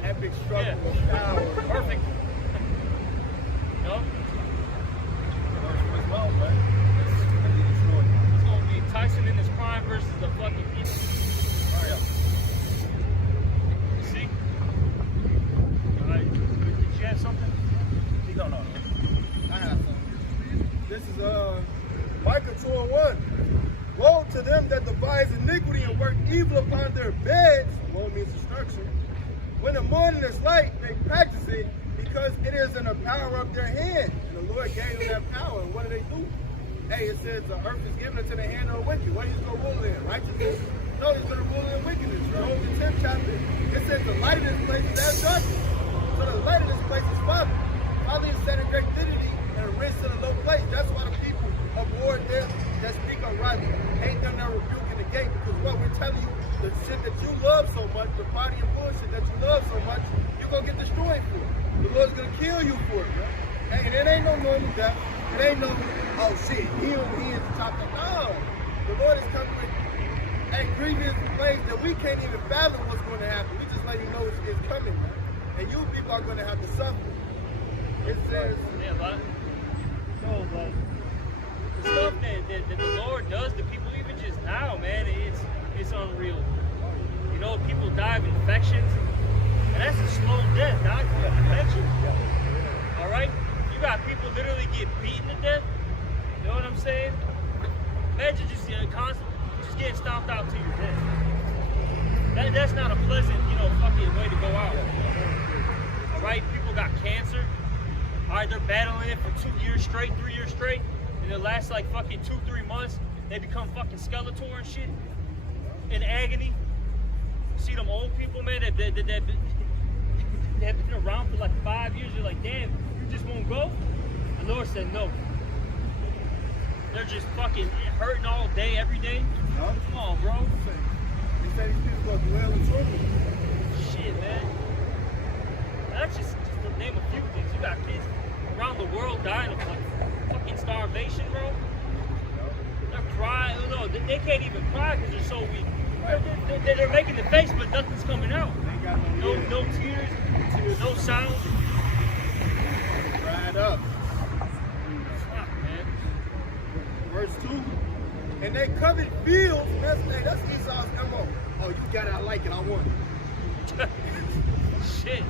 epic struggle of power. Perfect. You know? It's going to be Tyson in his prime versus the fucking Indian. See? Alright, did you have something? No. I have something. This is Micah 2:1. Woe to them that devise iniquity and work evil upon their beds. Woe means destruction. When the morning is light, they practice it because it is in the power of their hand. And the Lord gave them that power. And what do? Hey, it says the earth is given into the hand of the wicked. What he's going to rule in? Righteousness? No, he's going to rule in wickedness. Job the 10th chapter, it says the light of this place is as darkness. So the light of this place is Father. Father is set in great dignity and rich in a low place. That's why the people abhor them that speak unrightly. Hate them that rebuke in the gate. Because what we're telling you, the shit that you love so much, the body of bullshit that you love so much, you're going to get destroyed for it. The Lord's going to kill you for it, bro. And it ain't no normal death. It ain't no, oh shit, he is the top of no. The Lord is coming with grievous ways that we can't even fathom what's going to happen. We just let you know it's coming, man. And you people are going to have to suffer. It says, yeah, but the stuff that the Lord does to people, even just now, man, it's unreal. You know, people die of infections, and that's a slow death, die from infection. All right? You got people literally get beaten to death. You know what I'm saying? Imagine just getting stomped out to your death. That's not a pleasant, fucking way to go out. All right? People got cancer. All right, they're battling it for 2 years straight, 3 years straight, and it lasts like fucking 2-3 months. They become fucking Skeletor and shit in agony. You see them old people, man, that have been around for like 5 years. They're like, damn, you just won't go? The Lord said no. they're just fucking hurting all day, every day. Come on, bro. They say these people go dwell in trouble. Shit, man. That's just to name a few things. You got kids around the world dying of like fucking starvation, bro. They're crying. No, they can't even cry because they're so weak. They're making the face, but nothing's coming out. No tears, no sound. Dried up. Fuck, man. Verse 2. And they covered fields. That's Esau's MO. Oh, you got it. I like it. I want it. Shit.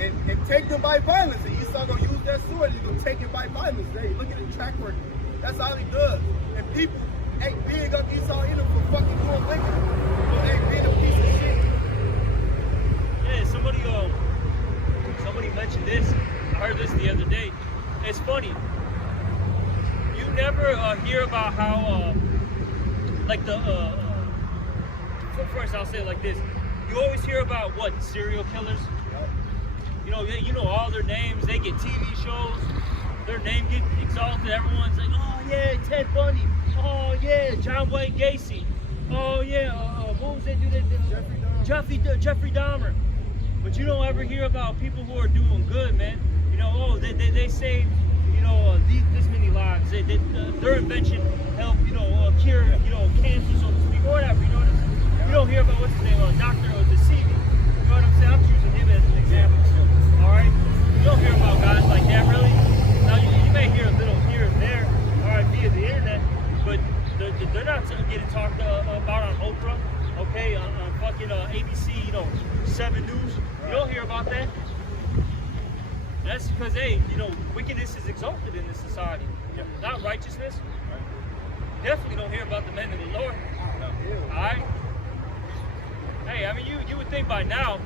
And take them by violence. And Esau gonna use that sword. He's gonna take it by violence. Hey, look at the track record. That's all he does. And people ain't big up Esau either for fucking doing wicked. But ain't being a piece of shit. Yeah, somebody mentioned this. I heard this the other day. It's funny. You never hear about how, like first I'll say it like this. You always hear about what, serial killers? You know all their names. They get TV shows. Their name get exalted. Everyone's like, oh yeah, Ted Bundy. Oh yeah, John Wayne Gacy. Oh yeah, what was that dude? Jeffrey Dahmer. But you don't ever hear about people who are doing good, man. They saved, this many lives. Their invention helped, cure, cancer, so to speak, or whatever. You don't hear about what's his name, Dr. Deceiving. You know what I'm saying? I'm choosing him as an example. All right, you don't hear about guys like that, really. Now you may hear a little here and there, all right, via the internet, but they're not getting talked about on Oprah, okay, on fucking ABC, 7 News. You don't hear about that. That's because, hey, wickedness is exalted in this society, not righteousness. Definitely don't hear about the men of the Lord. All right. Hey, I mean, you would think by now,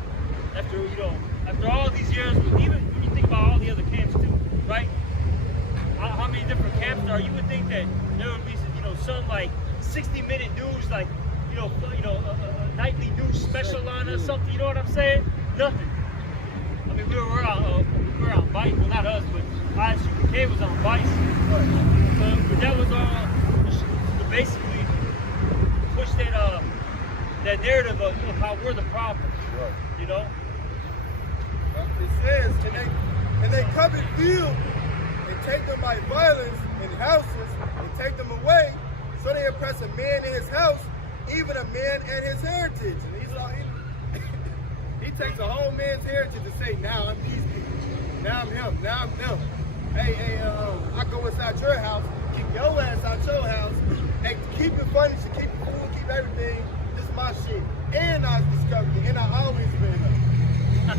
after all these years, even when you think about all the other camps too, right? How many different camps there are? You would think that there would be, some like 60-minute news, like, a nightly news special on us, something. You know what I'm saying? Nothing. I mean, we were on Vice. Well, not us, but ISUPK was on Vice. But that was all to basically push that narrative of how we're the problem. Right. It says, and they covered field and take them by violence in houses and take them away, so they oppress a man in his house, even a man and his heritage. And he takes a whole man's heritage to say, now I'm these people, now I'm him, now I'm them. Hey, I go inside your house, keep your ass out your house, and keep it furniture, keep it food, keep everything. This is my shit. And I discovered it, and I always been up.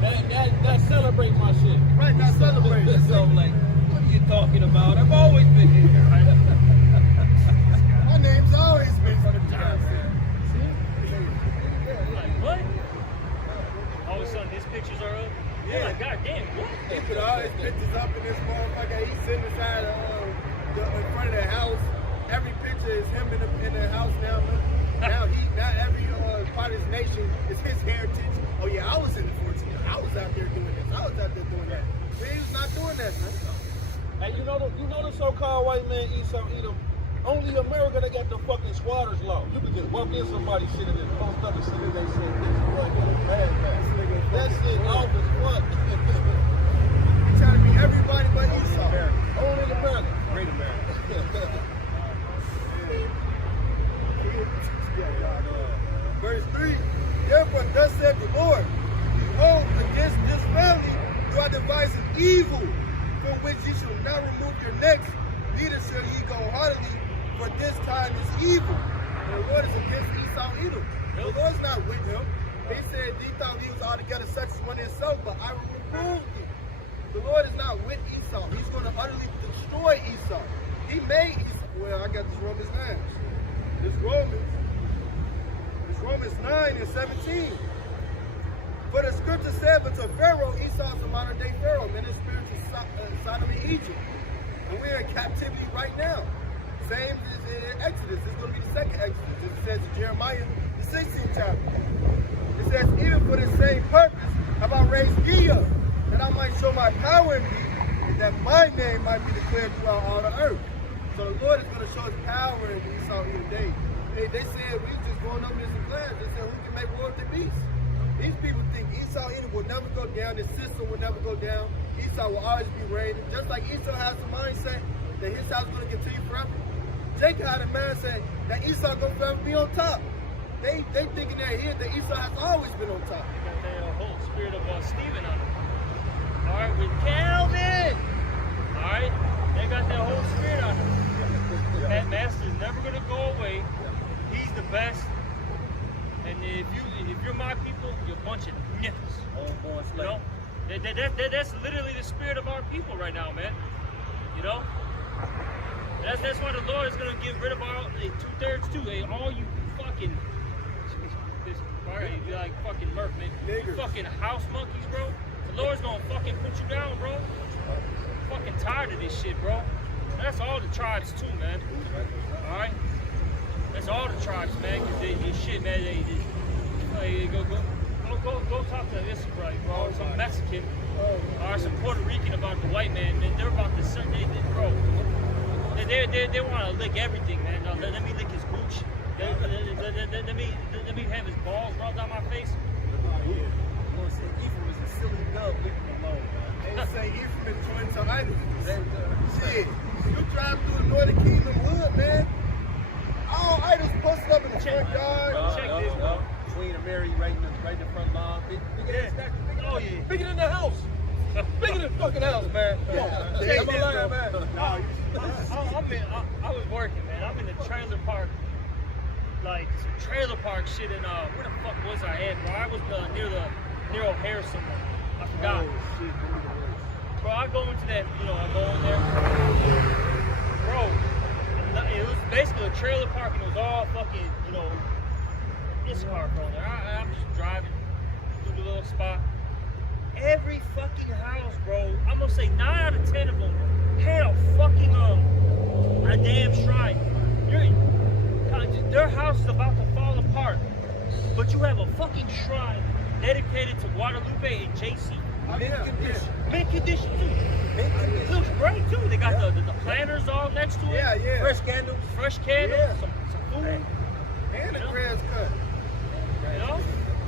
That celebrate my shit. Right, now celebrate. So, like, what are you talking about? I've always been here. My name's always been for the job. Like, what? All of a sudden, his pictures are up? Yeah. Like, God damn, what? He put all his pictures up in this motherfucker. He's sitting inside in front of the house. Every picture is him in the house now. Now every part of his nation is his heritage. Oh yeah, I was in the 14. I was out there doing this. I was out there doing that. But he was not doing that, man. And you know the so-called white man Esau Edom. Only America they got the fucking squatters law. You can just walk in somebody sitting in most other cities, they say this is what bad. That shit off as fuck. He's trying to be everybody but Esau. Only America. Great America. Verse 3, therefore thus said the Lord, behold, against this family do I devise an evil, from which ye shall not remove your necks, neither shall ye go heartily, for this time is evil. And the Lord is against Esau Edom. The Lord's not with him. He said he thought he was altogether such as one himself, but I will reprove thee. The Lord is not with Esau. He's going to utterly destroy Esau. He made Esau. Well, I got this Romans 9. This Romans 9 and 17. For the scripture said unto Pharaoh, Esau's the modern day Pharaoh, man, it's spiritual Sodom and Egypt. And we're in captivity right now. Same as in Exodus. It's going to be the second Exodus. It says in Jeremiah, the 16th chapter. It says, even for the same purpose have I raised thee up, that I might show my power in thee, and that my name might be declared throughout all the earth. So the Lord is going to show his power in Esau Edom days. They said, we just going over this in class, they said, who can make war with the beast? These people think Esau Edom will never go down, this system will never go down. Esau will always be reigning. Just like Esau has the mindset that his house is going to continue forever. Jacob had a mindset that Esau going to forever be on top. They thinking that here that Esau has always been on top. They got that whole spirit of Stephen on them. All right, with Calvin. All right, they got that whole spirit on them. That master is never gonna go away. He's the best. And if you're my people, you're a bunch of nippers. Homeborn You know, slave. that's literally the spirit of our people right now, man. You know, that's why the Lord is gonna get rid of our 2/3 too. Hey, all you fucking. You like fucking Murph, man. You fucking house monkeys, bro. The Lord's gonna fucking put you down, bro. I'm fucking tired of this shit, bro. That's all the tribes too, man. Alright? That's all the tribes, man. Cause they shit, man. They go talk to this, right, bro. Some Mexican or some Puerto Rican about the white man. They're about to send bro. They want to lick everything, man. No, let me lick his gooch. Let me have his balls rubbed on my face. Lord said Ephraim is a silly dove, leave him alone, man. They say Ephraim is joined to idols. Shit, you drive through the Northern Kingdom hood, man. All idols posted up in the front yard. Check this, bro. Queen of Mary right in the front lawn. Oh, yeah. Bigger than the house. Bigger than the fucking house, man. Come on, man. Check Am I this, lying, bro. man? I was working, man. I'm in the trailer park, like some trailer park shit in where the fuck was I at, bro? I was near O'Hare somewhere. I forgot. Bro, I go into that, I go in there. Bro, it was basically a trailer park and it was all fucking, this car, bro. I'm just driving through the little spot. Every fucking house, bro, I'm gonna say 9 out of 10 of them had a fucking a damn shrine. Their house is about to fall apart, but you have a fucking shrine dedicated to Guadalupe and JC. Mint condition too. It looks great too. They got the planters all next to it. Yeah. Fresh candles. Some food. And the grass cut.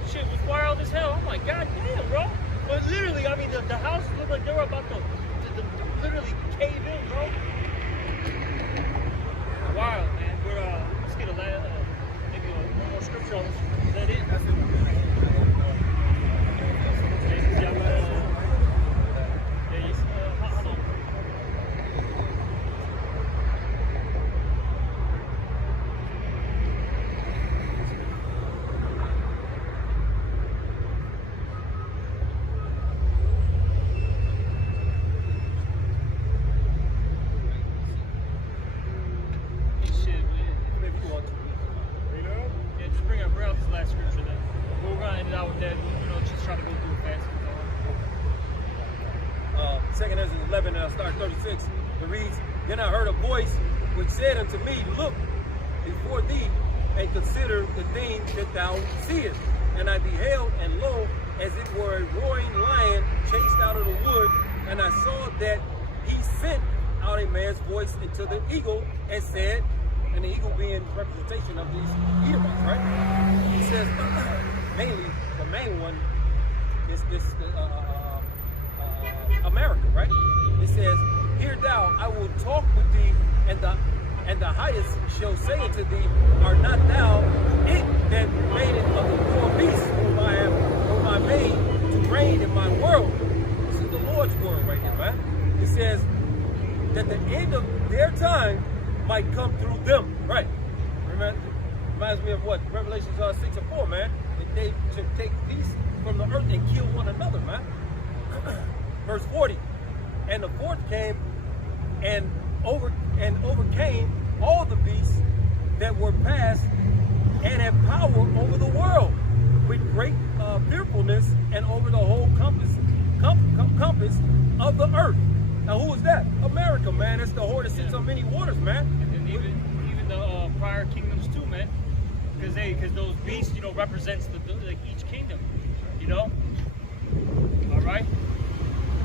Shit was wild as hell. I'm like, God damn, bro. But literally, I mean, the houses look like they were about to literally cave in, bro. Wild, man. Let's get maybe one more scripture on this. Is that it? That's it. Hold on. Second Ezra 11, and I'll start 36. It reads, Then I heard a voice which said unto me, Look before thee, and consider the thing that thou seest. And I beheld, and lo, as it were a roaring lion chased out of the wood, and I saw that he sent out a man's voice into the eagle, and said, and the eagle being representation of these Edomites, right? He says, mainly, the main one is this America, right? It says, Hear thou, I will talk with thee, and the highest shall say unto thee, Art not thou it that made it of the four beasts whom I made to reign in my world? This is the Lord's word right here, right? It says that the end of their time might come through them, right? Remember, reminds me of what? Revelation 6 and 4, man. That they should take peace from the earth and kill one another, man. Verse 40, and the fourth came and overcame all the beasts that were past, and had power over the world with great fearfulness, and over the whole compass of the earth. Now, who is that? America, man. It's the horde that sits on many waters, man. And even the prior kingdoms too, man. Because those beasts, represents each kingdom, All right.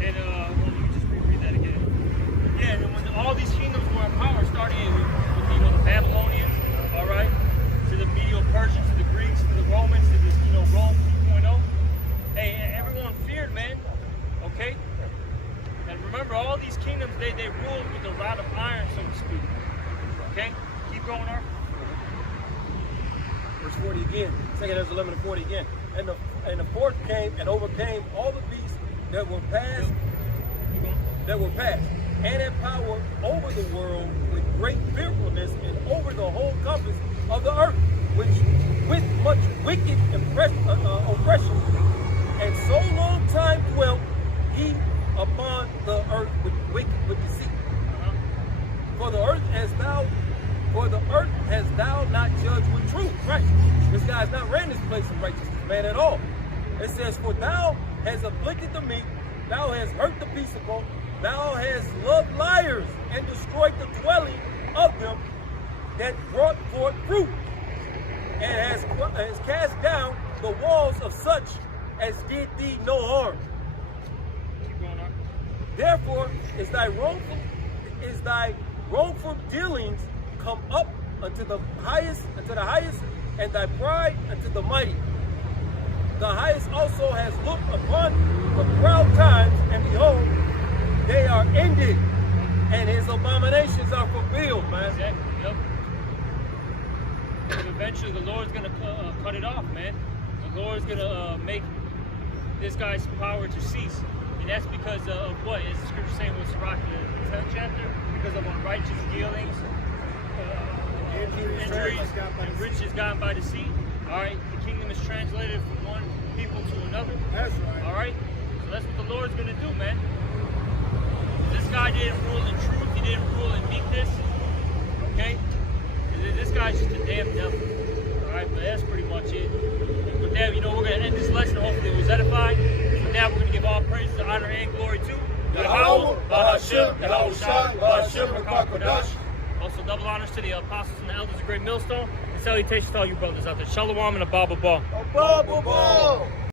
And let me just reread that again. Yeah, and when all these kingdoms were in power, starting with the Babylonians, all right, to the Medo-Persians, to the Greeks, to the Romans, to the Rome 2.0. Hey, everyone feared, man. Okay. And remember, all these kingdoms they ruled with the rod of iron, so to speak. Okay. Keep going, Art. Verse 40 again. 2 Ezra 11 and 40 again. And the fourth came and overcame all the beasts that were passed, and had power over the world with great fearfulness and over the whole compass of the earth, which with much wicked oppression, and so long time dwelt he upon the earth with deceit. For the earth has thou not judged with truth. Right. This guy's not ran this place in righteousness, man, at all. It says, for thou hast afflicted the meek, thou hast hurt the peaceable, thou hast loved liars, and destroyed the dwelling of them that brought forth fruit, and has cast down the walls of such as did thee no harm. Keep going, Art. Therefore is thy wrongful dealings come up unto the highest, and thy pride unto the mighty. The highest also has looked upon the proud times, and behold, they are ended, and his abominations are fulfilled, man. Exactly. Yep. And eventually, the Lord's gonna cut it off, man. The Lord's gonna make this guy's power to cease, and that's because of what is the scripture saying with Sirach, the 10th chapter? Because of unrighteous dealings, injuries, and riches gotten by deceit. All right, the kingdom is translated from one people to another. That's right. All right, so that's what the Lord's gonna do, man. This guy didn't rule in truth. He didn't rule in meekness. Okay, this guy's just a damn devil. All right, but that's pretty much it. And with that, we're gonna end this lesson. Hopefully, it was edifying. With that, we're gonna give all praise, honor, and glory to Yahweh, Bahashim, Yahushai, Bahashim, Rakakwadash. Also, double honors to the apostles and the elders of Great Millstone. And salutations to all you brothers out there. Shalom and a Baba Ba. Abba, Abba.